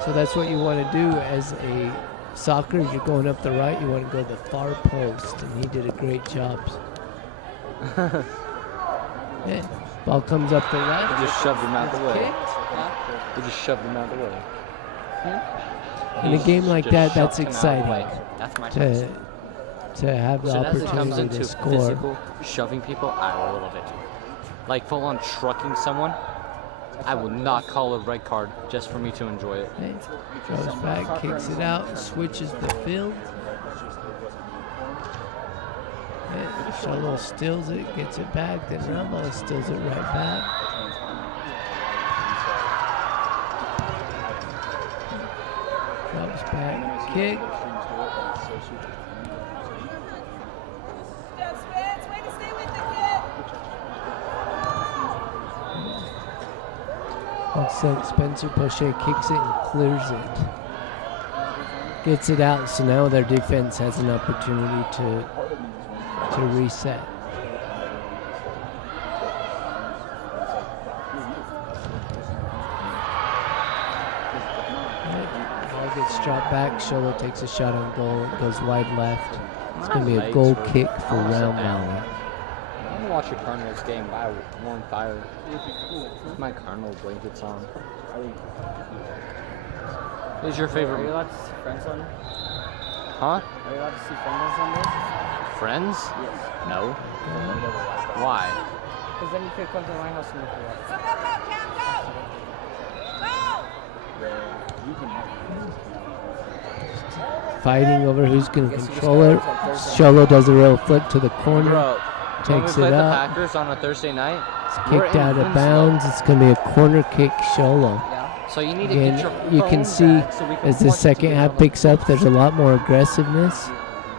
So that's what you want to do as a soccer. You're going up the right, you want to go the far post, and he did a great job. Yeah. Ball comes up the left. He just shoved him out the way. Kicked. He just shoved him out the way. In a game like that, that's exciting. That's my to have the as it comes opportunity into to score. physical shoving people, I love it. Like full on trucking someone, I will not call a red card just for me to enjoy it. Okay. Throws back, kicks it out, switches the field. Sholo stills it, gets it back, then Rambo stills it right back. Drops back, kick. Spencer Poche kicks it and clears it. Gets it out, so now their defense has an opportunity to reset. Ball gets dropped back. Sholo takes a shot on goal. It goes wide left. It's going to be a goal kick for Round Valley. I'm gonna watch a Cardinals game by warm fire. With my Cardinal blankets on. Who's your Are favorite? you allowed to see friends on? Huh? Are you allowed to see friends on Sundays? Friends? Yes. No. Why? Because then you could come to my house and look at it. Go, go, go, Cam, go! Go! Fighting over who's going to control it. Sholo does a real flip to the corner. Bro, when we Takes played it the up. Packers on a Thursday night, It's we're kicked in out of Winslow. bounds. It's going to be a corner kick, Sholo. Yeah. So you need to Again, get your you phone can see back so we can as the watch it second together half on the- picks up, there's a lot more aggressiveness.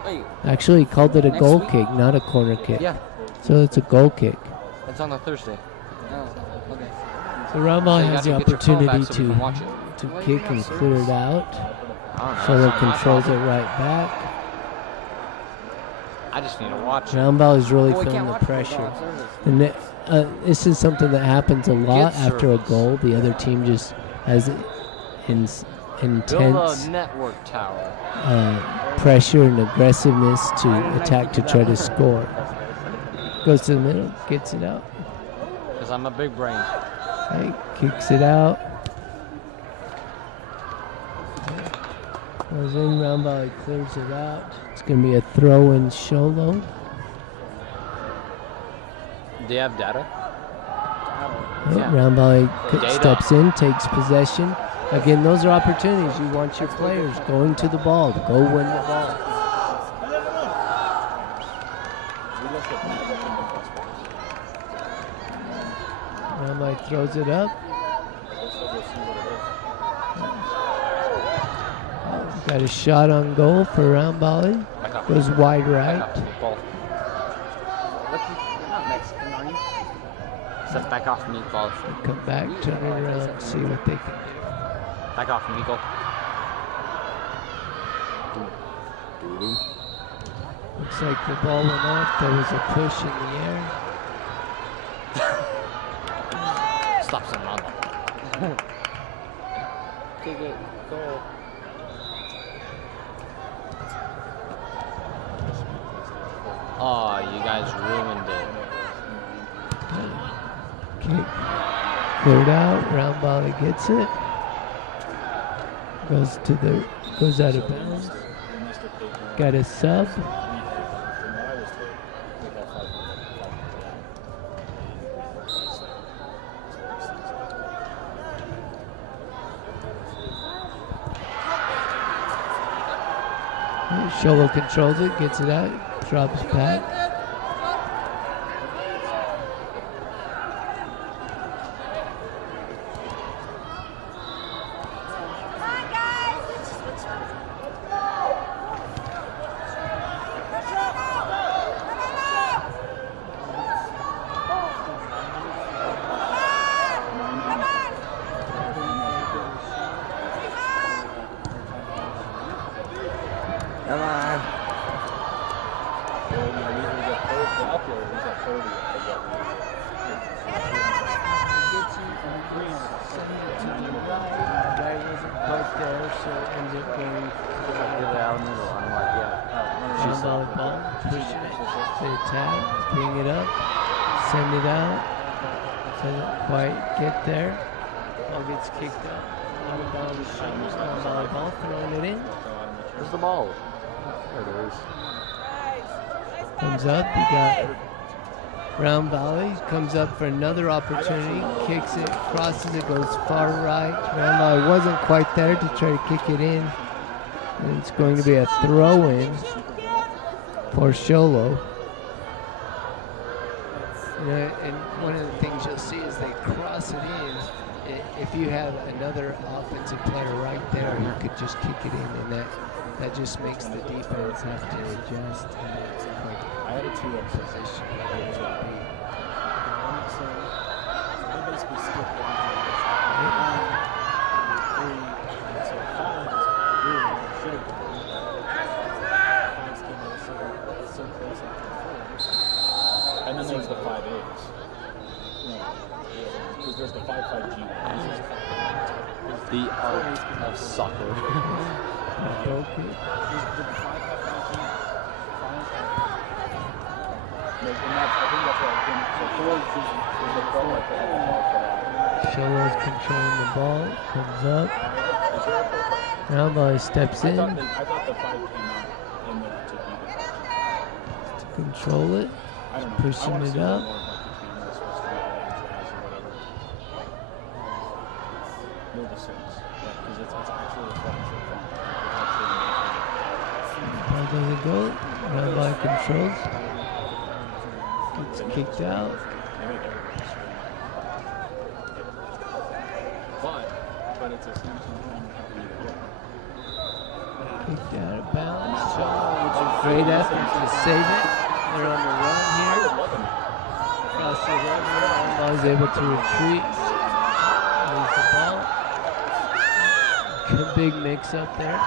Wait. Actually, he called it a Next goal week? kick, not a corner kick. Yeah, So it's a goal kick. it's on a Thursday. Oh, okay. So Ramon So you has the gotta get your phone back opportunity so we can watch it. to kick and clear it out. I don't know. Sholo it's not my controls it problem. right back. I just need to watch it. Roundball is really Well, we feeling can't the watch it pressure. without service. And this is something that happens a lot Get after a service. goal. The other team just has Build intense a network tower. pressure and aggressiveness to attack to try to score. Goes to the middle, gets it out. Because I'm a big brain. Okay, kicks it out. Goes in, Roundball clears it out. It's going to be a throw in Sholo. Do you have data? Yeah. Roundball Data. steps in, takes possession. Again, those are opportunities. You want your players going to the ball. Go win the ball. Roundball throws it up. Got a shot on goal for Roundball. Back off. Goes wide Back right. off, meatball. You're not Mexican, are you? Says back off, meatball. Come back, turn it around, see what they can do. Back off, meatball. Looks like the ball went off. There was a push in the air. Stop some mama. Kick it. Goal. Oh, you guys ruined it. Kick. Cleared out. Roundball gets it. Goes out of bounds. Got a sub. Sholo controls it, gets it out, drops back. Come on, guys! Come on. Guy wasn't quite there, so it ends up going Give it out in the middle. I'm like, yeah. on ball, pushing it to attack, bring it up, send it out. Doesn't quite get there. Ball gets kicked out. Out of bounds, volleyball, throwing it in. Where's the ball? There it is. Comes up, you got round volley, comes up for another opportunity, kicks it, crosses it, goes far right. Round volley wasn't quite there to try to kick it in. And it's going to be a throw in for Sholo. You know, and one of the things you'll see is they cross it in. If you have another offensive player right there, you could just kick it in, and that just makes the defense have to adjust. I had a 2-up position. I basically skipped one. So 5 is really should have been. 5's came out so close after 4. And then there's the 5As. Because there's the 5-5G. The art of soccer. I think that's what I think. So 4 is the 4 like the Sholo's controlling the ball, comes up. Round volley steps in I thought the 5 came out in there to be the 5. to control it. I don't know. Pushing I wanna it see a little up. more of like the cameras supposed to be all jazz or whatever. No, the 6. Because it's actually a fracture from Ball doesn't go. Round volley controls. Gets kicked out. But it's a Samsung camera either way. Kicked out of bounds. It's a great effort to save it. They're on the run here. Across the run. Ball is able to retreat. Lose the ball. Good big mix up there.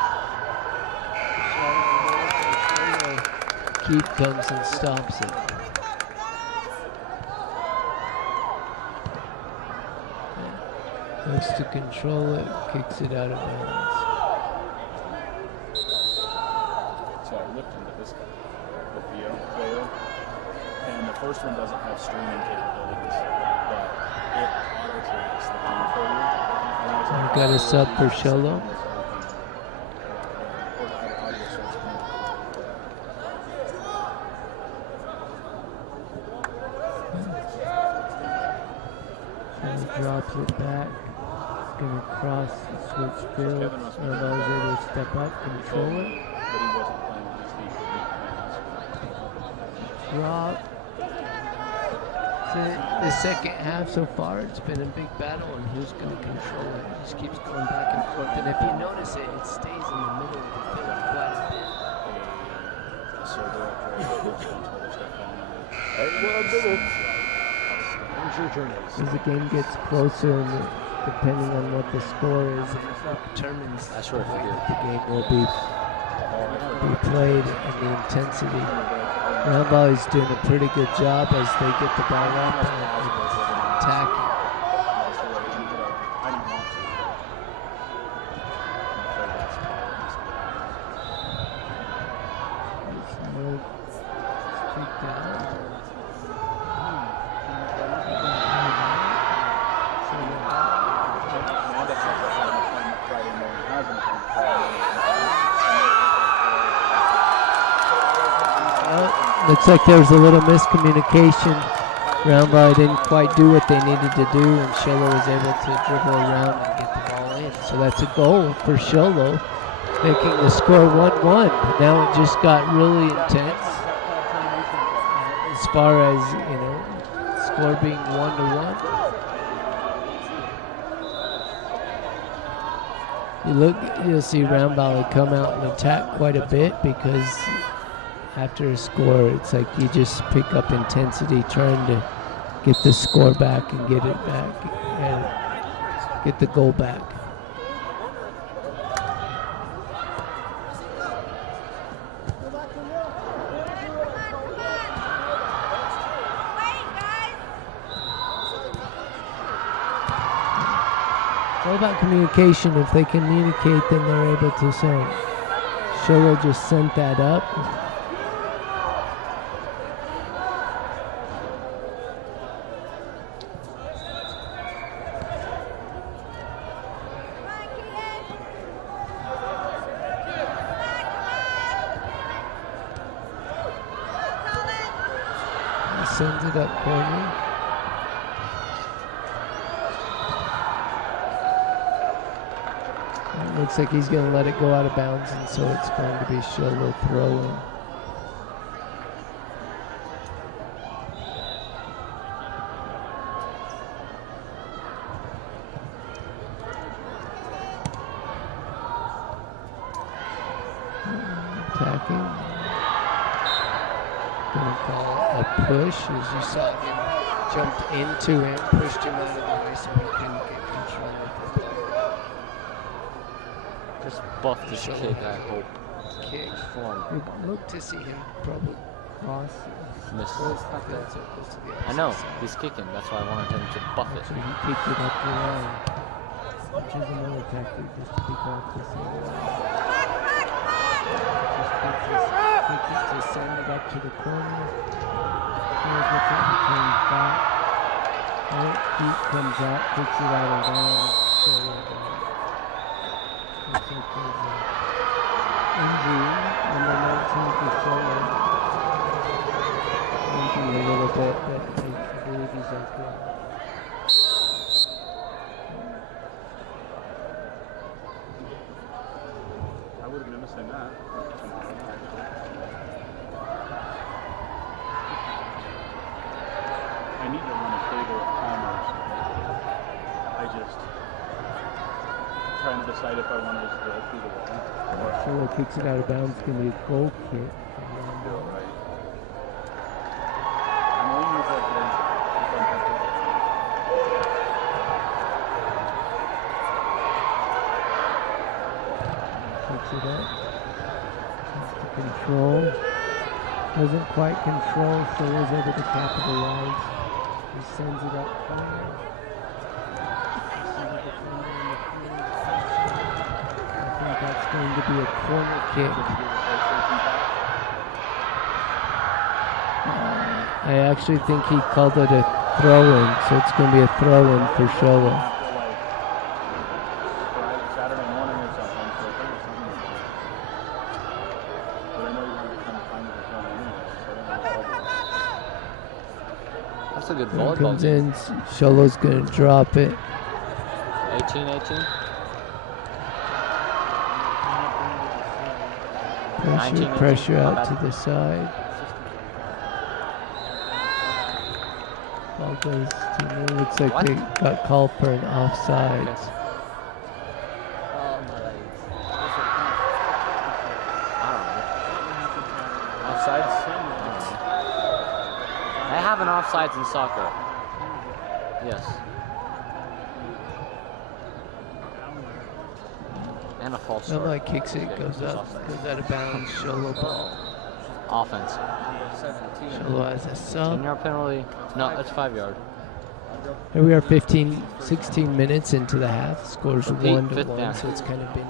Keith comes and stops it. Looks to control it, kicks it out of bounds. So I looked into this guy, the VO player, and the first one doesn't have streaming capabilities, but it auto-tracks the game for you. And I was like, Got a sub for Sholo. Drops it back. Gonna cross the switch field. Romo is able to step up, control it. But he wasn't playing on his feet. Drop. So the second half so far, it's been a big battle on who's going to control it. It just keeps going back and forth. And if you notice it, it stays in the middle of the field quite a bit. As the game gets closer, and depending on what the score is, it determines the way that the game will be played and the intensity. Round volley's doing a pretty good job as they get the ball up and attacking. Looks like there was a little miscommunication. Round volley didn't quite do what they needed to do, and Sholo was able to dribble around and get the ball in. So that's a goal for Sholo, making the score 1-1. Now it just got really intense as far as, score being 1-1. You'll see Round volley come out and attack quite a bit because after a score, it's like you just pick up intensity trying to get the score back and get it back and get the goal back. It's all about communication. If they communicate, then they're able to send. Sholo just sent that up. Sends it up corner. It looks like he's going to let it go out of bounds, and so it's going to be Sholo throwing. Attacking. Gonna call a push, as you saw him jumped into him, pushed him out of the way so he couldn't get control of the ball. Just buff this kick, I hope. Kick. Form. Look to see him probably cross. Miss. I know, he's kicking, that's why I wanted him to buff it. So he kicked it up the line, which is another tactic, just to kick off the same line. To send it up to the corner. Here's what's in between back. Heat comes out, kicks it out of bounds. Looks like there's an injury. Number 19 for Solo. Limping a little bit, but I believe he's okay. I would have been missing that. I need to run a table at Cougars. I just trying to decide if I want to just go through the wall. Solo kicks it out of bounds. It's going to be a goal kick. Right. I'm leaning with that laser. Picks it up. Control. Doesn't quite control. Solo's able to capitalize. He sends it up corner. I think that's going to be a corner kick. I actually think he called it a throw-in, so it's going to be a throw-in for Sholo. Saturday morning or something, so I think it's something. But I know you're going to come find it at home anyway, so I don't know. That's a good When it volleyball comes game. in, Sholo's going to drop it. 18-18. Pressure out to the side. Ball goes to me. Looks like What? they got called for an offside. Yes. Offsides? They have an offsides in soccer. Yes. And a false start. Nobody kicks it, goes up, goes out of bounds. Sholo ball. Offense. Sholo has a sub. 10-yard penalty. No, that's 5-yard. Here we are 16 minutes into the half. Scores Repeat, 1-1, fifth down. so it's kind of been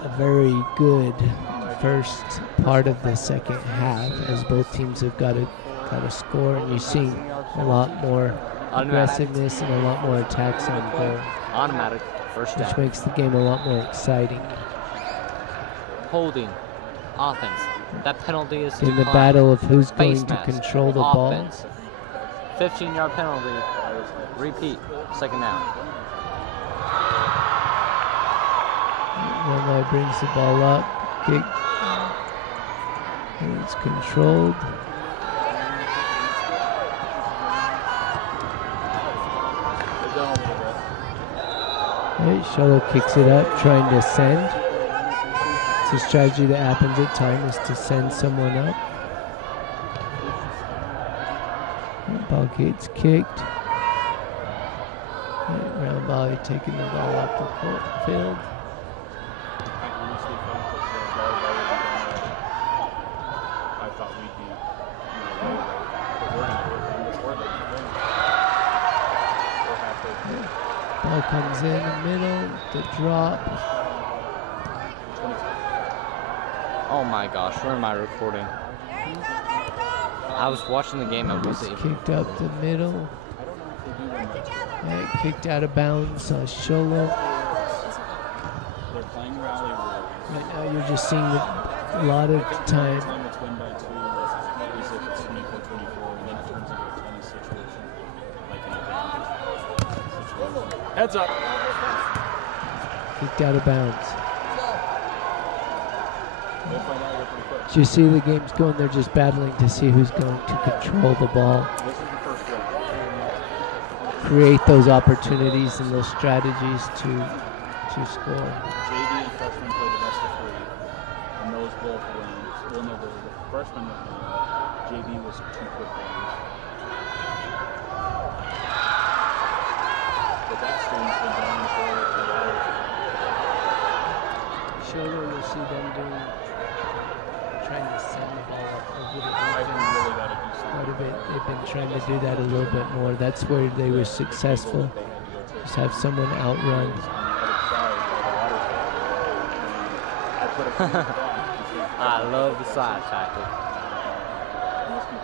a very good first part of the second half as both teams have got a score, and you're seeing a lot more aggressiveness and a lot more attacks on goal, Automatic. First down. which makes the game a lot more exciting. Holding. Offense. That penalty is In the declined. battle of who's Face going to mask. control the ball. Offense. 15-yard penalty. Repeat. Second down. One brings the ball up. Kick. And it's controlled. Right, Sholo kicks it up, trying to send. It's a strategy that happens at times, is to send someone up. Ball gets kicked. Right, round volley taking the ball off the field. I honestly think that the ball I thought we'd be, way late. But we're going to work on this. We're halfway through. Ball comes in the middle, the drop. Oh my gosh, where am I recording? I was watching the game. I wasn't even Kicked up the middle. Right, kicked out of bounds. Sholo. They're playing rally rules. Right now you're just seeing a lot of time. Anytime it's win by 2 is if it's 24-24, and then it turns into a tennis situation, like an advantage situation. Heads up. Kicked out of bounds. We'll find out pretty quick. As you see the game's going, they're just battling to see who's going to control the ball, This is the first one. create those opportunities and those strategies to score. JV and freshman play the best of 3, and those both win. Well, no, the freshman that won, JV was 2 quick games. But that student's been down for over 2 hours. Sholo, you'll see them trying to send the ball up over the I think defense. really gotta do something. Quite a bit. They've been trying to do that a little bit more. That's where they were successful. Just have someone outrun. I love the side tackle.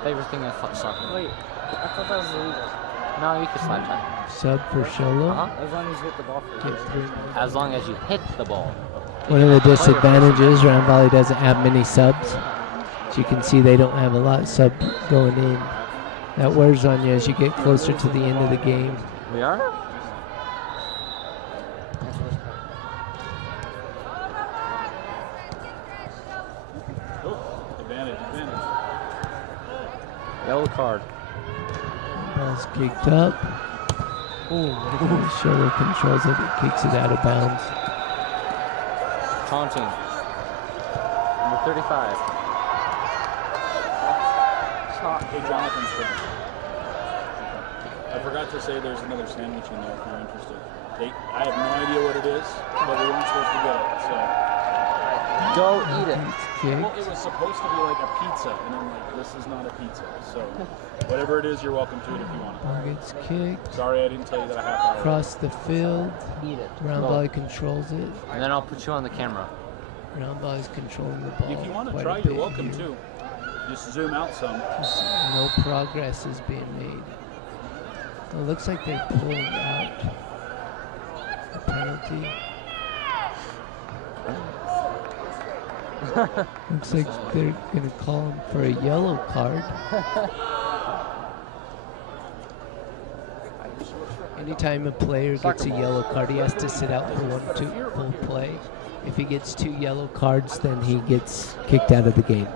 Favorite thing I fuck soccer. Wait, I thought that was illegal. No, you can slap try. Sub for Sholo. As long as you hit the ball first. Get through. As long as you hit the ball. One of the disadvantages, Round Volley doesn't have many subs. As you can see, they don't have a lot of sub going in. That wears on you as you get closer to the end of the game. We are? Advantage. Yellow card. Ball's kicked up. Sholo controls it, kicks it out of bounds. Taunting. Number 35. Hey, Jonathan's turn. I forgot to say there's another sandwich in there if you're interested. I have no idea what it is, but we weren't supposed to get it, so. Go eat it. Well, it was supposed to be like a pizza, and I'm like, this is not a pizza. So, whatever it is, you're welcome to it if you want it. Ball gets kicked. Sorry, I didn't tell you that a half hour. Across the field. Eat it. Round Go. Volley controls it. And then I'll put you on the camera. Round Volley's controlling the ball. If you want to quite try, a you're bit welcome here. to. Just zoom out some. Just no progress is being made. It looks like they're pulling out a penalty. Looks like they're going to call him for a yellow card. Anytime a player gets a yellow card, he has to sit out for full play. If he gets 2 yellow cards, then he gets kicked out of the game.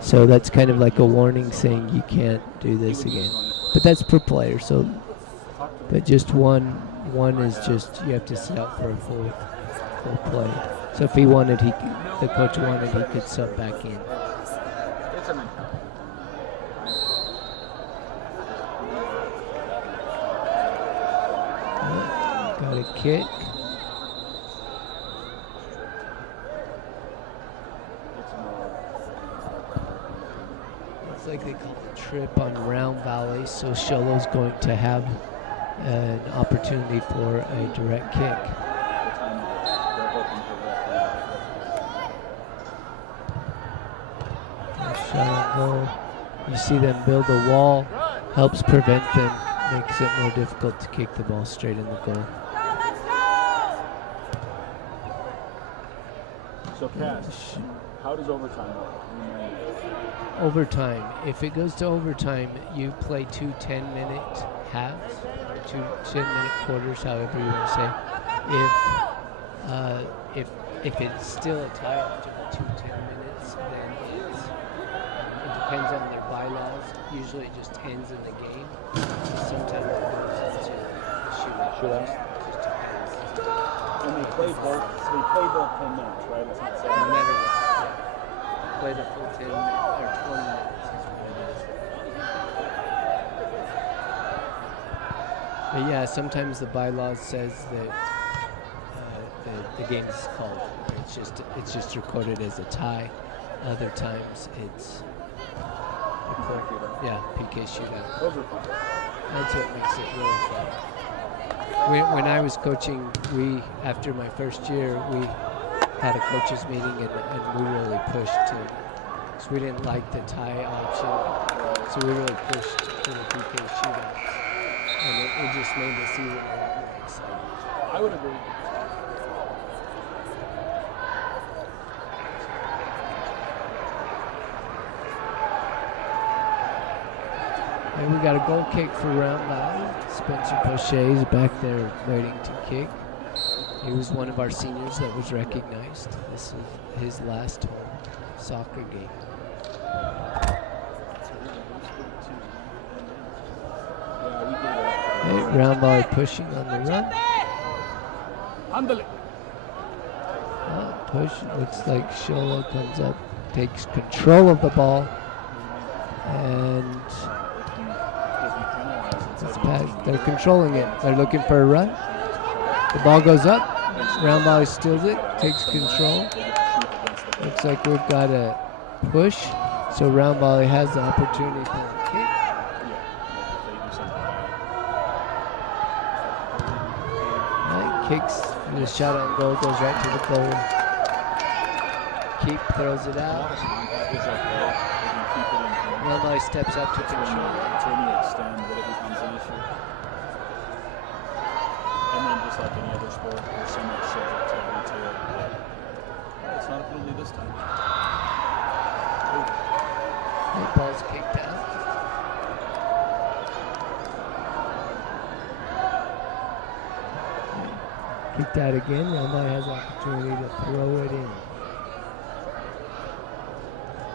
So that's kind of like a warning saying you can't do this again. But that's per player, so but just one is just you have to sit out for a full play. So if he wanted, the coach wanted, he could sub back in. It's a mentality. Got a kick. It's like they call it trip on Round Volley, so Sholo's going to have an opportunity for a direct kick. Shot on goal. You see them build a wall, helps prevent them, makes it more difficult to kick the ball straight in the goal. So, Cass, how does overtime work? Overtime. If it goes to overtime, you play 2 10-minute halves, 2 10-minute quarters, however you want to say. If it's still a tie after the 2 10 minutes, then it depends on their bylaws. Usually it just ends in the game. Sometimes it goes into shootout. Just depends. And they play both 10 minutes, right? It's not No 7 matter what. Play the full 10 minutes or 20 minutes is what it is. But yeah, sometimes the bylaws says that the game is called. It's just recorded as a tie. Other times it's PK shootout. Those are fun. That's what makes it really fun. When I was coaching, after my first year, we had a coaches meeting and we really pushed to, because we didn't like the tie option, so we really pushed for the PK shootouts, and it just made the season a lot more exciting. I would agree. And we got a goal kick for Round Valley. Spencer Poche is back there waiting to kick. He was one of our seniors that was recognized. This is his last home soccer game. Hey, Round Valley pushing on the run. Push. Looks like Sholo comes up, takes control of the ball, and it's passed. They're controlling it. They're looking for a run. The ball goes up. Round Volley steals it, takes control. Looks like we've got a push, so Round Volley has the opportunity for a kick. Right, kicks, the shot on goal goes right to the goal. Keep throws it out. Romo steps up to control it. It's when you extend that it becomes an issue. And then just like any other sport, there's so much subjectivity to it. But it's not a penalty this time. The ball's kicked out. Kicked out again. Romo has opportunity to throw it in.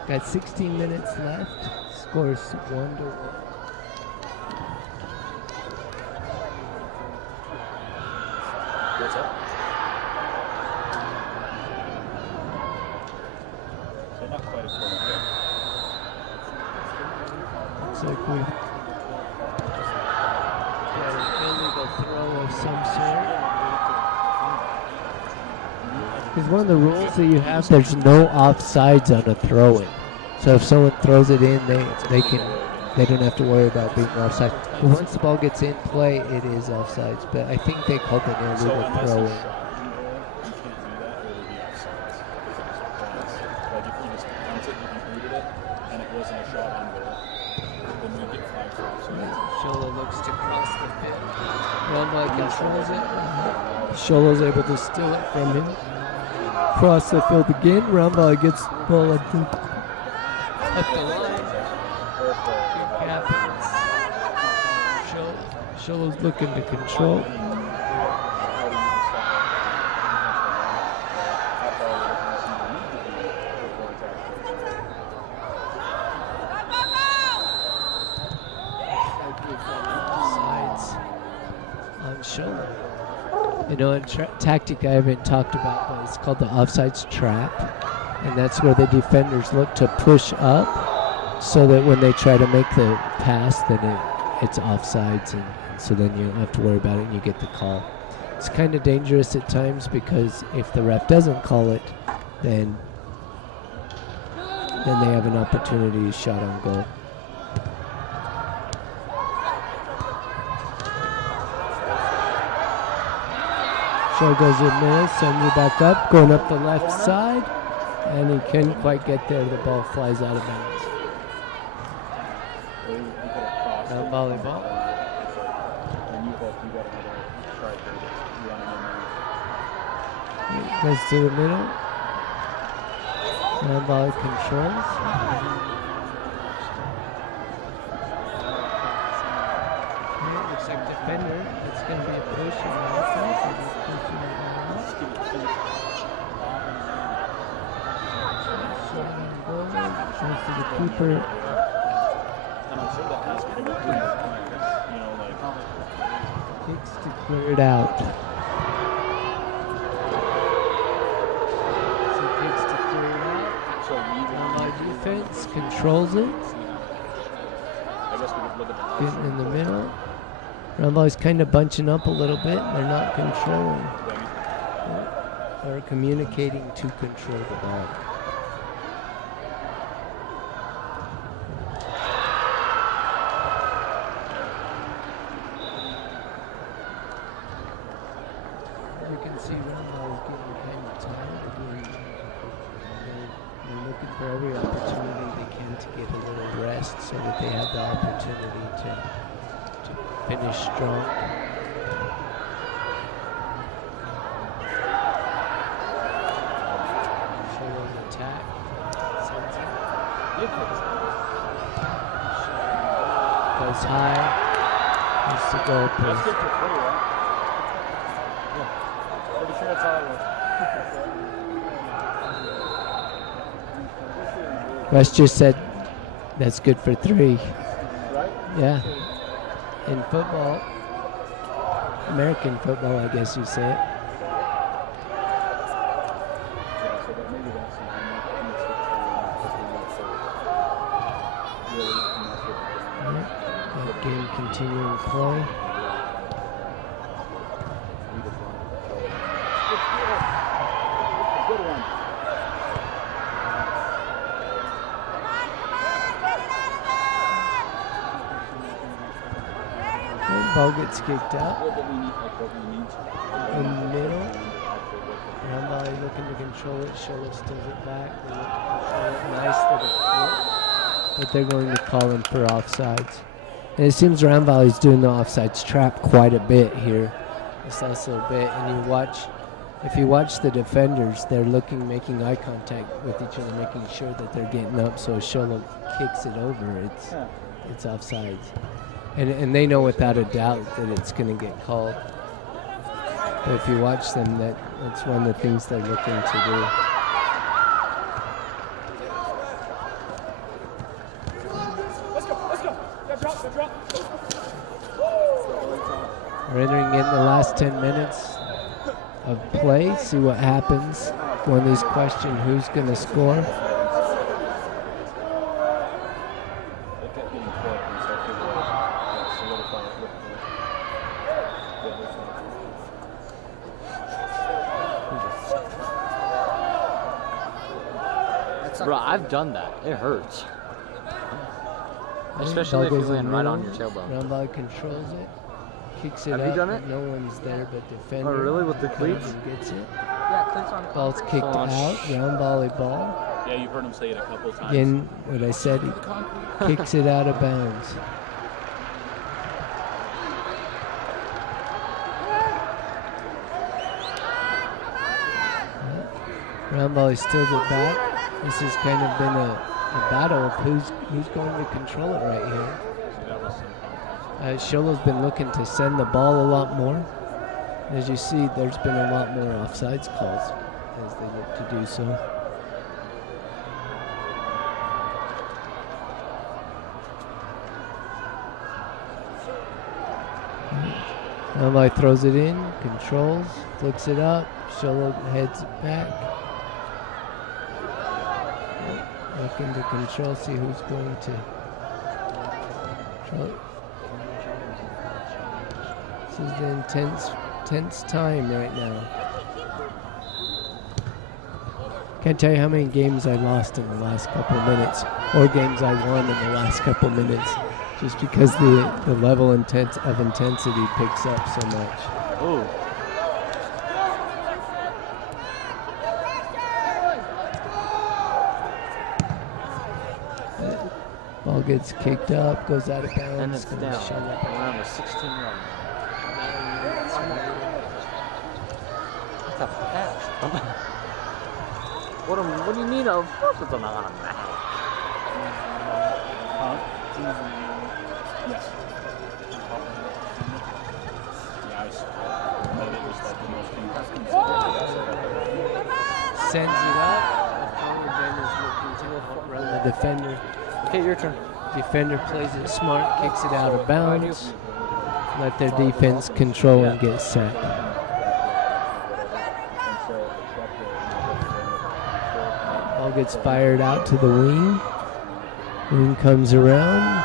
Got 16 minutes left. Scores 1-1. What's up? So not quite a corner kick. Looks like we've got an illegal throw of some sort. Because one of the rules that you have, there's no offsides on a throw-in. So if someone throws it in, they don't have to worry about being offside. But once the ball gets in play, it is offsides. But I think they called it an illegal throw-in. You can't do that, or it would be offsides. Like if you just punt it, if you booted it, and it wasn't a shot on goal, then we get flagged for offsides. Shola looks to cross the field. Rumbai controls it. Sholo's able to steal it from him. Cross the field again. Rumbai gets the ball up the line. Kick happens. Sholo's looking to control. Shola. You know, a tactic I haven't talked about, but it's called the offsides trap, and that's where the defenders look to push up, so that when they try to make the pass, then it's offsides, and so then you don't have to worry about it, and you get the call. It's kind of dangerous at times because if the ref doesn't call it, then they have an opportunity to shot on goal. Show goes in the middle, sends it back up, going up the left side, and he couldn't quite get there. The ball flies out of bounds. Now volleyball. Goes to the middle. Now volley controls. Looks like defender. It's going to be a push. Goes to the keeper. Kicks to clear it out. So kicks to clear it out. Now my defense controls it. Getting in the middle. Rumbley's kind of bunching up a little bit. They're not controlling. They're communicating to control the ball. You can see Rumbley's getting kind of tired. They're looking for every opportunity they can to get a little rest so that they have the opportunity to finish strong. Sholo's attack. Goes high. That's the goal post. Wes just said that's good for 3. Yeah. In football, American football, I guess you say it. That game continuing play. Ball gets kicked out. In the middle. Rumbai looking to control it. Shola steals it back. They look to control it. Nice little flip. but they're going to call him for offsides. And it seems Round Valley's doing the offsides trap quite a bit here this last little bit. And if you watch the defenders, they're making eye contact with each other, making sure that they're getting up. So if Sholo kicks it over, it's offsides. And they know without a doubt that it's going to get called. But if you watch them, that's one of the things they're looking to do. We're entering in the last 10 minutes of play. See what happens. One of these question who's going to score. Bro, I've done that. It hurts. Especially if you land right on your tailbone. Round Valley controls it. Kicks it Have up. you done it? No one's there but defender. Oh, really? With the cleats? Gets it. Yeah, cleats on. Ball's kicked out. Round volley ball. Yeah, you've heard him say it a couple times. Again, what I said, he kicks it out of bounds. Round volley steals it back. This has kind of been a battle of who's going to control it right here. Sholo's been looking to send the ball a lot more. As you see, there's been a lot more offsides calls as they look to do so. Elmai throws it in, controls, flicks it up, Sholo heads it back. Looking to control, see who's going to control it. This is the intense time right now. Can't tell you how many games I lost in the last couple of minutes, or games I won in the last couple of minutes, just because the level of intensity picks up so much. Ooh. Ball gets kicked up, goes out of bounds. And it's down. Around the 16 run. That's a pass. What do you need? Of course it's not on that. Yes. Yeah, I but it was like the most Sends it up. Then is looking to run the defender. Okay, your turn. Defender plays it smart, kicks it out of bounds. Let their defense control and get set. Ball gets fired out to the wing. Wing comes around.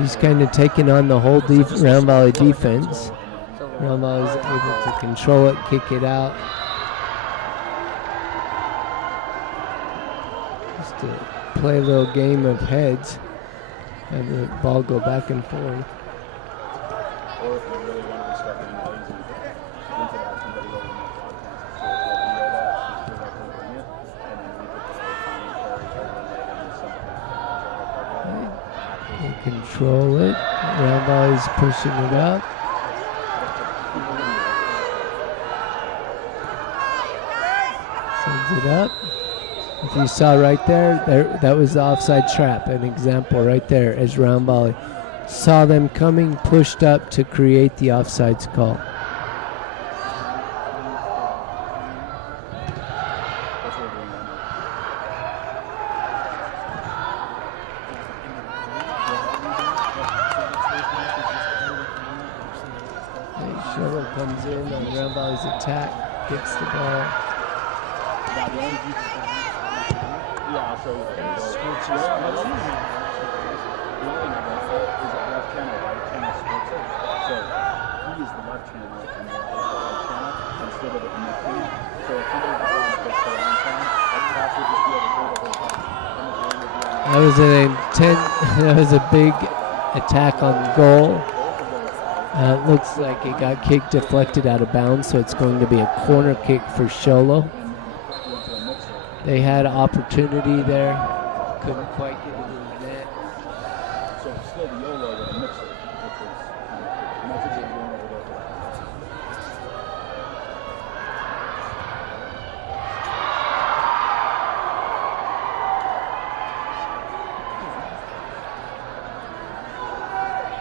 He's kind of taking on the whole Round Valley defense. Round Valley is able to control it, kick it out. Just to play a little game of heads. Have the ball go back and forth. Or if you really want to start getting lazy, you can have somebody over in the podcast. They control it. Round Valley's pushing it up. Sends it up. If you saw right there, that was the offside trap, an example right there as Round Valley saw them coming, pushed up to create the offsides call. Shuttle comes in on Round Valley's attack, gets the ball. Yeah, I'll show you. The only thing about that is that left channel, right channel splits it. So he is the left channel and the right channel instead of it in the feed. So if somebody goes on the right channel, that pass would just be able to go the whole time. That was a big attack on goal. It looks like it got kicked, deflected out of bounds, so it's going to be a corner kick for Sholo. They had opportunity there. couldn't quite get it in the net. So it's still the YOLO with a mixer, which was the message they were going over there.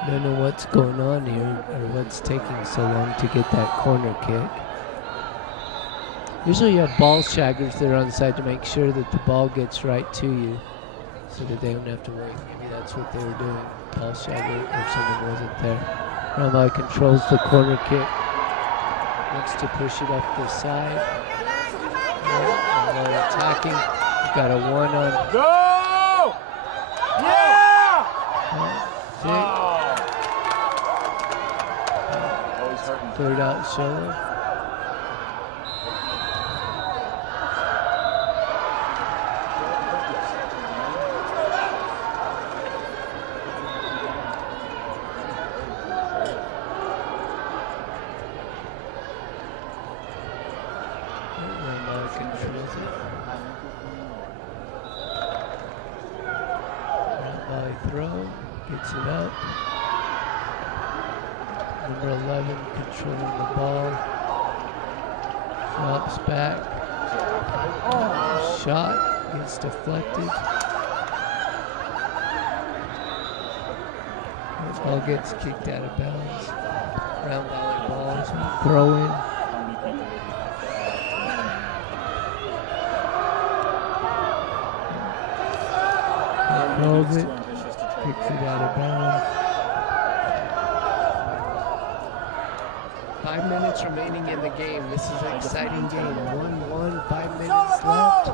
Don't know what's going on here or what's taking so long to get that corner kick. Usually you have ball shaggers that are on the side to make sure that the ball gets right to you so that they don't have to wait. Maybe that's what they were doing. Ball shagger or someone wasn't there. Ramai controls the corner kick. Wants to push it up the side. And they're attacking. We've got a 1 on. Go! Yeah! Always hurting. Third out shoulder. Controls it. Volley throw, gets it up. Number 11 controlling the ball. Drops back. Shot gets deflected. The ball gets kicked out of bounds. Round Valley balls, throw in. Holds it, kicks it out of bounds. 5 minutes remaining in the game. This is an exciting game. 1-1, 5 minutes left.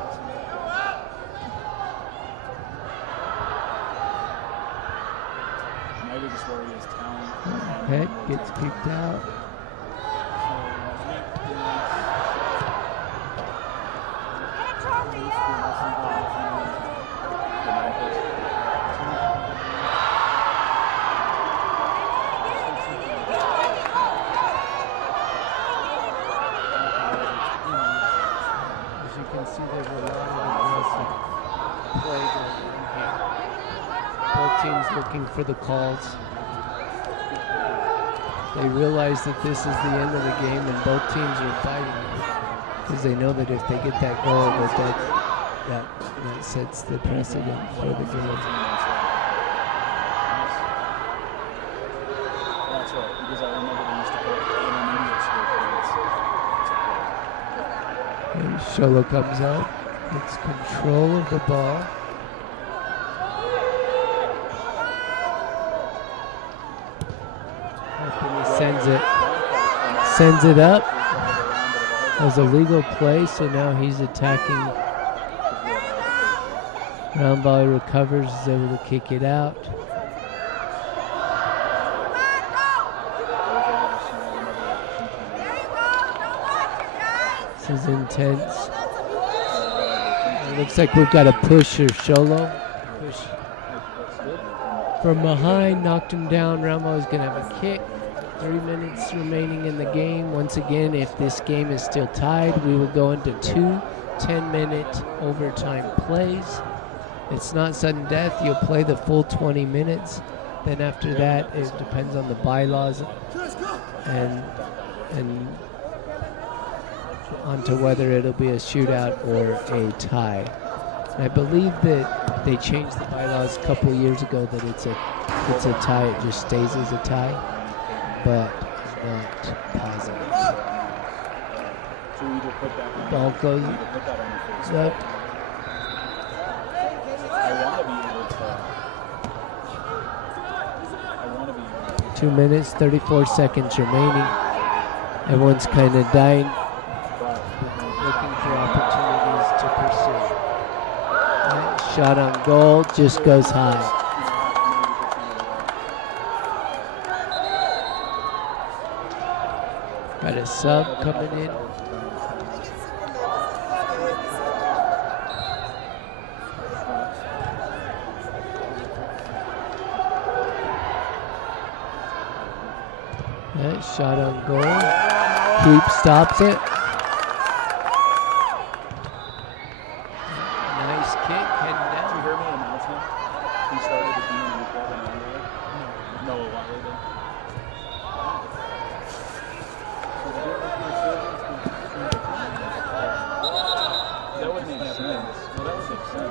My biggest worry is talent. Head gets kicked out. See, there's a lot of aggressive play going on here. Both teams looking for the calls. They realize that this is the end of the game and both teams are fighting because they know that if they get that goal, that sets the precedent for the game. That's right, because I remember they used to put intermediate school kids. Sholo comes out, gets control of the ball. And he sends it up as a legal play, so now he's attacking. Round volley recovers, is able to kick it out. This is intense. It looks like we've got a pusher, Sholo. Push from behind, knocked him down. Ramo is going to have a kick. 3 minutes remaining in the game. Once again, if this game is still tied, we will go into 2 10-minute overtime plays. It's not sudden death. You'll play the full 20 minutes. Then after that, it depends on the bylaws and onto whether it'll be a shootout or a tie. And I believe that they changed the bylaws a couple of years ago that it's a tie. It just stays as a tie, but not positive. So you either put that on, Ball goes put that on your face. up. I want to be able to 2 minutes, 34 seconds remaining. Everyone's kind of dying, looking for opportunities to pursue. That shot on goal just goes high. Got a sub coming in. That shot on goal. Keep stops it. Nice kick, heading down. He started at being in the club in Illinois? No, a while later. That would make sense. Well, that would make sense.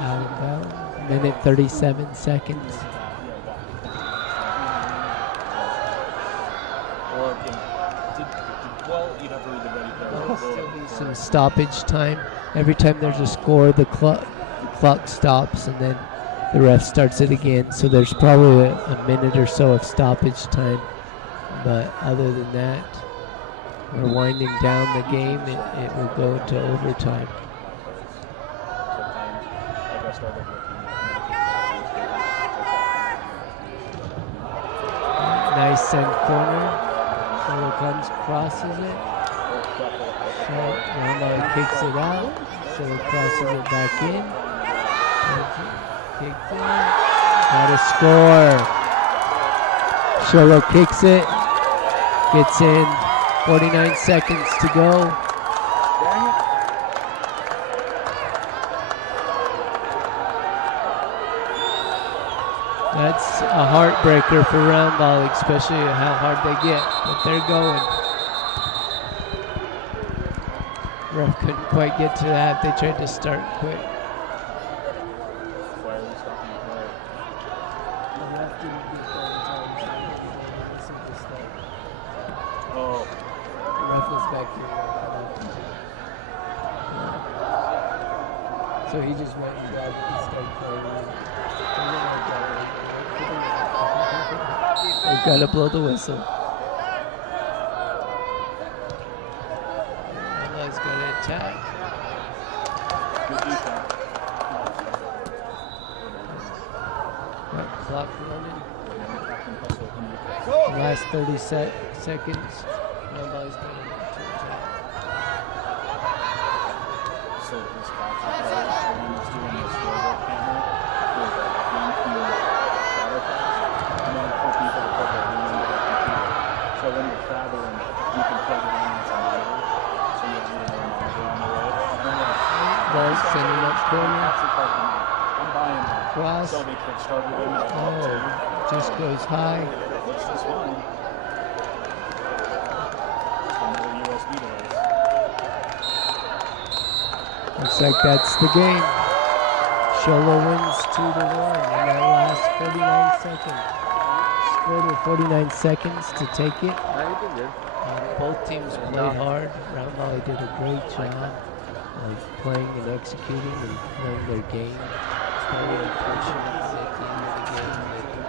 Out of bounds. Minute 37 seconds. Well, you'd have to read the ready player. Still be some stoppage time. Every time there's a score, the clock stops, and then the ref starts it again. So there's probably a minute or so of stoppage time. But other than that, we're winding down the game. It will go into overtime. Nice send corner. Solo comes, crosses it. So Rambali kicks it out. Solo crosses it back in. Kicks in. Got a score. Solo kicks it. Gets in. 49 seconds to go. That's a heartbreaker for round volley, especially how hard they get. But they're going. Ref couldn't quite get to that. They tried to start quick. Why are we stopping the play? The ref didn't get that in time, so they listened to start. Oh. The ref was back here. So he just went and grabbed the start playing. They've got to blow the whistle. Rambali's got to attack. Good defense. Got clock running. Last 30 seconds. Rambali's going to attack. So this capture player is doing this robot camera with a GameCube shadow cast, and then for people to put their hand into the computer. So when you're traveling, you can plug it in as a monitor, so you have your own monitor on the road. Ball sending up corner. I'm buying it. Cross. So they kick-started him. Oh, just goes high. This is fine. Another USB device. Looks like that's the game. Sholo wins 2-1 in that last 49 seconds. Scored with 49 seconds to take it. Both teams played hard. Round Volley did a great job of playing and executing and playing their game. It's very unfortunate at the end of the game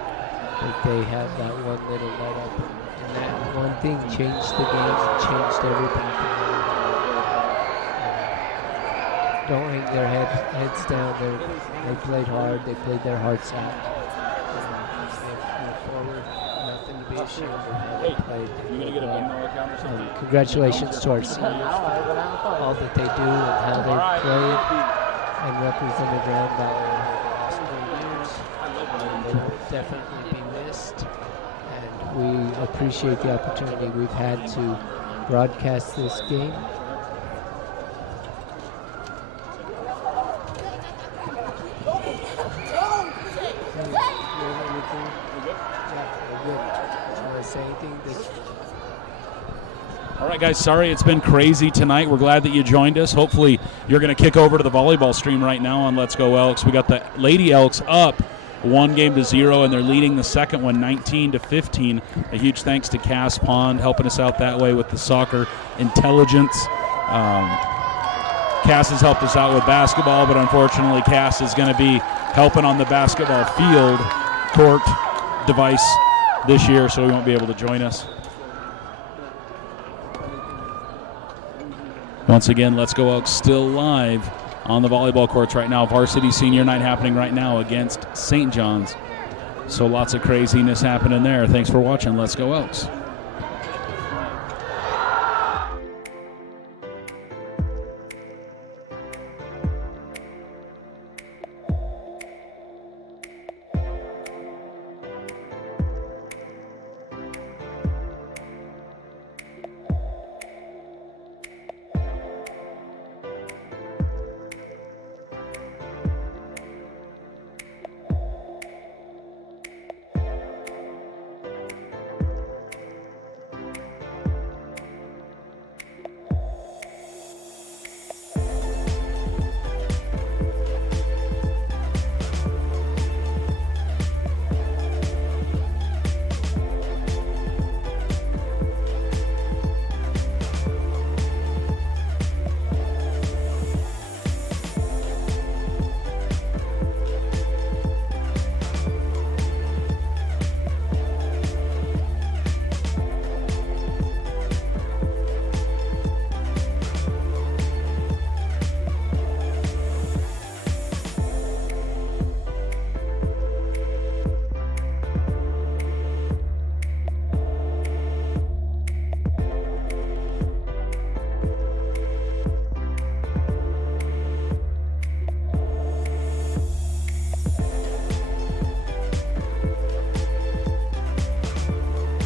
that they have that one little let up. And that one thing changed the game, changed everything for them. Don't hang their heads down. They played hard. They played their hearts out. Move forward. Nothing to be ashamed of how they played. You gonna get a Venmo account or something? Congratulations to our seniors for all that they do and how they played and represented Round Valley over the last 4 years. They will definitely be missed, and we appreciate the opportunity we've had to broadcast this game. All right, guys, sorry it's been crazy tonight. We're glad that you joined us. Hopefully you're going to kick over to the volleyball stream right now on Let's Go Elks. We got the Lady Elks up 1-0, and they're leading the second one 19-15. A huge thanks to Cass Pond helping us out that way with the soccer intelligence. Cass has helped us out with basketball, but unfortunately Cass is going to be helping on the basketball field court device this year, so he won't be able to join us. Once again, Let's Go Elks still live on the volleyball courts right now. Varsity Senior Night happening right now against St. John's. So lots of craziness happening there. Thanks for watching. Let's Go Elks.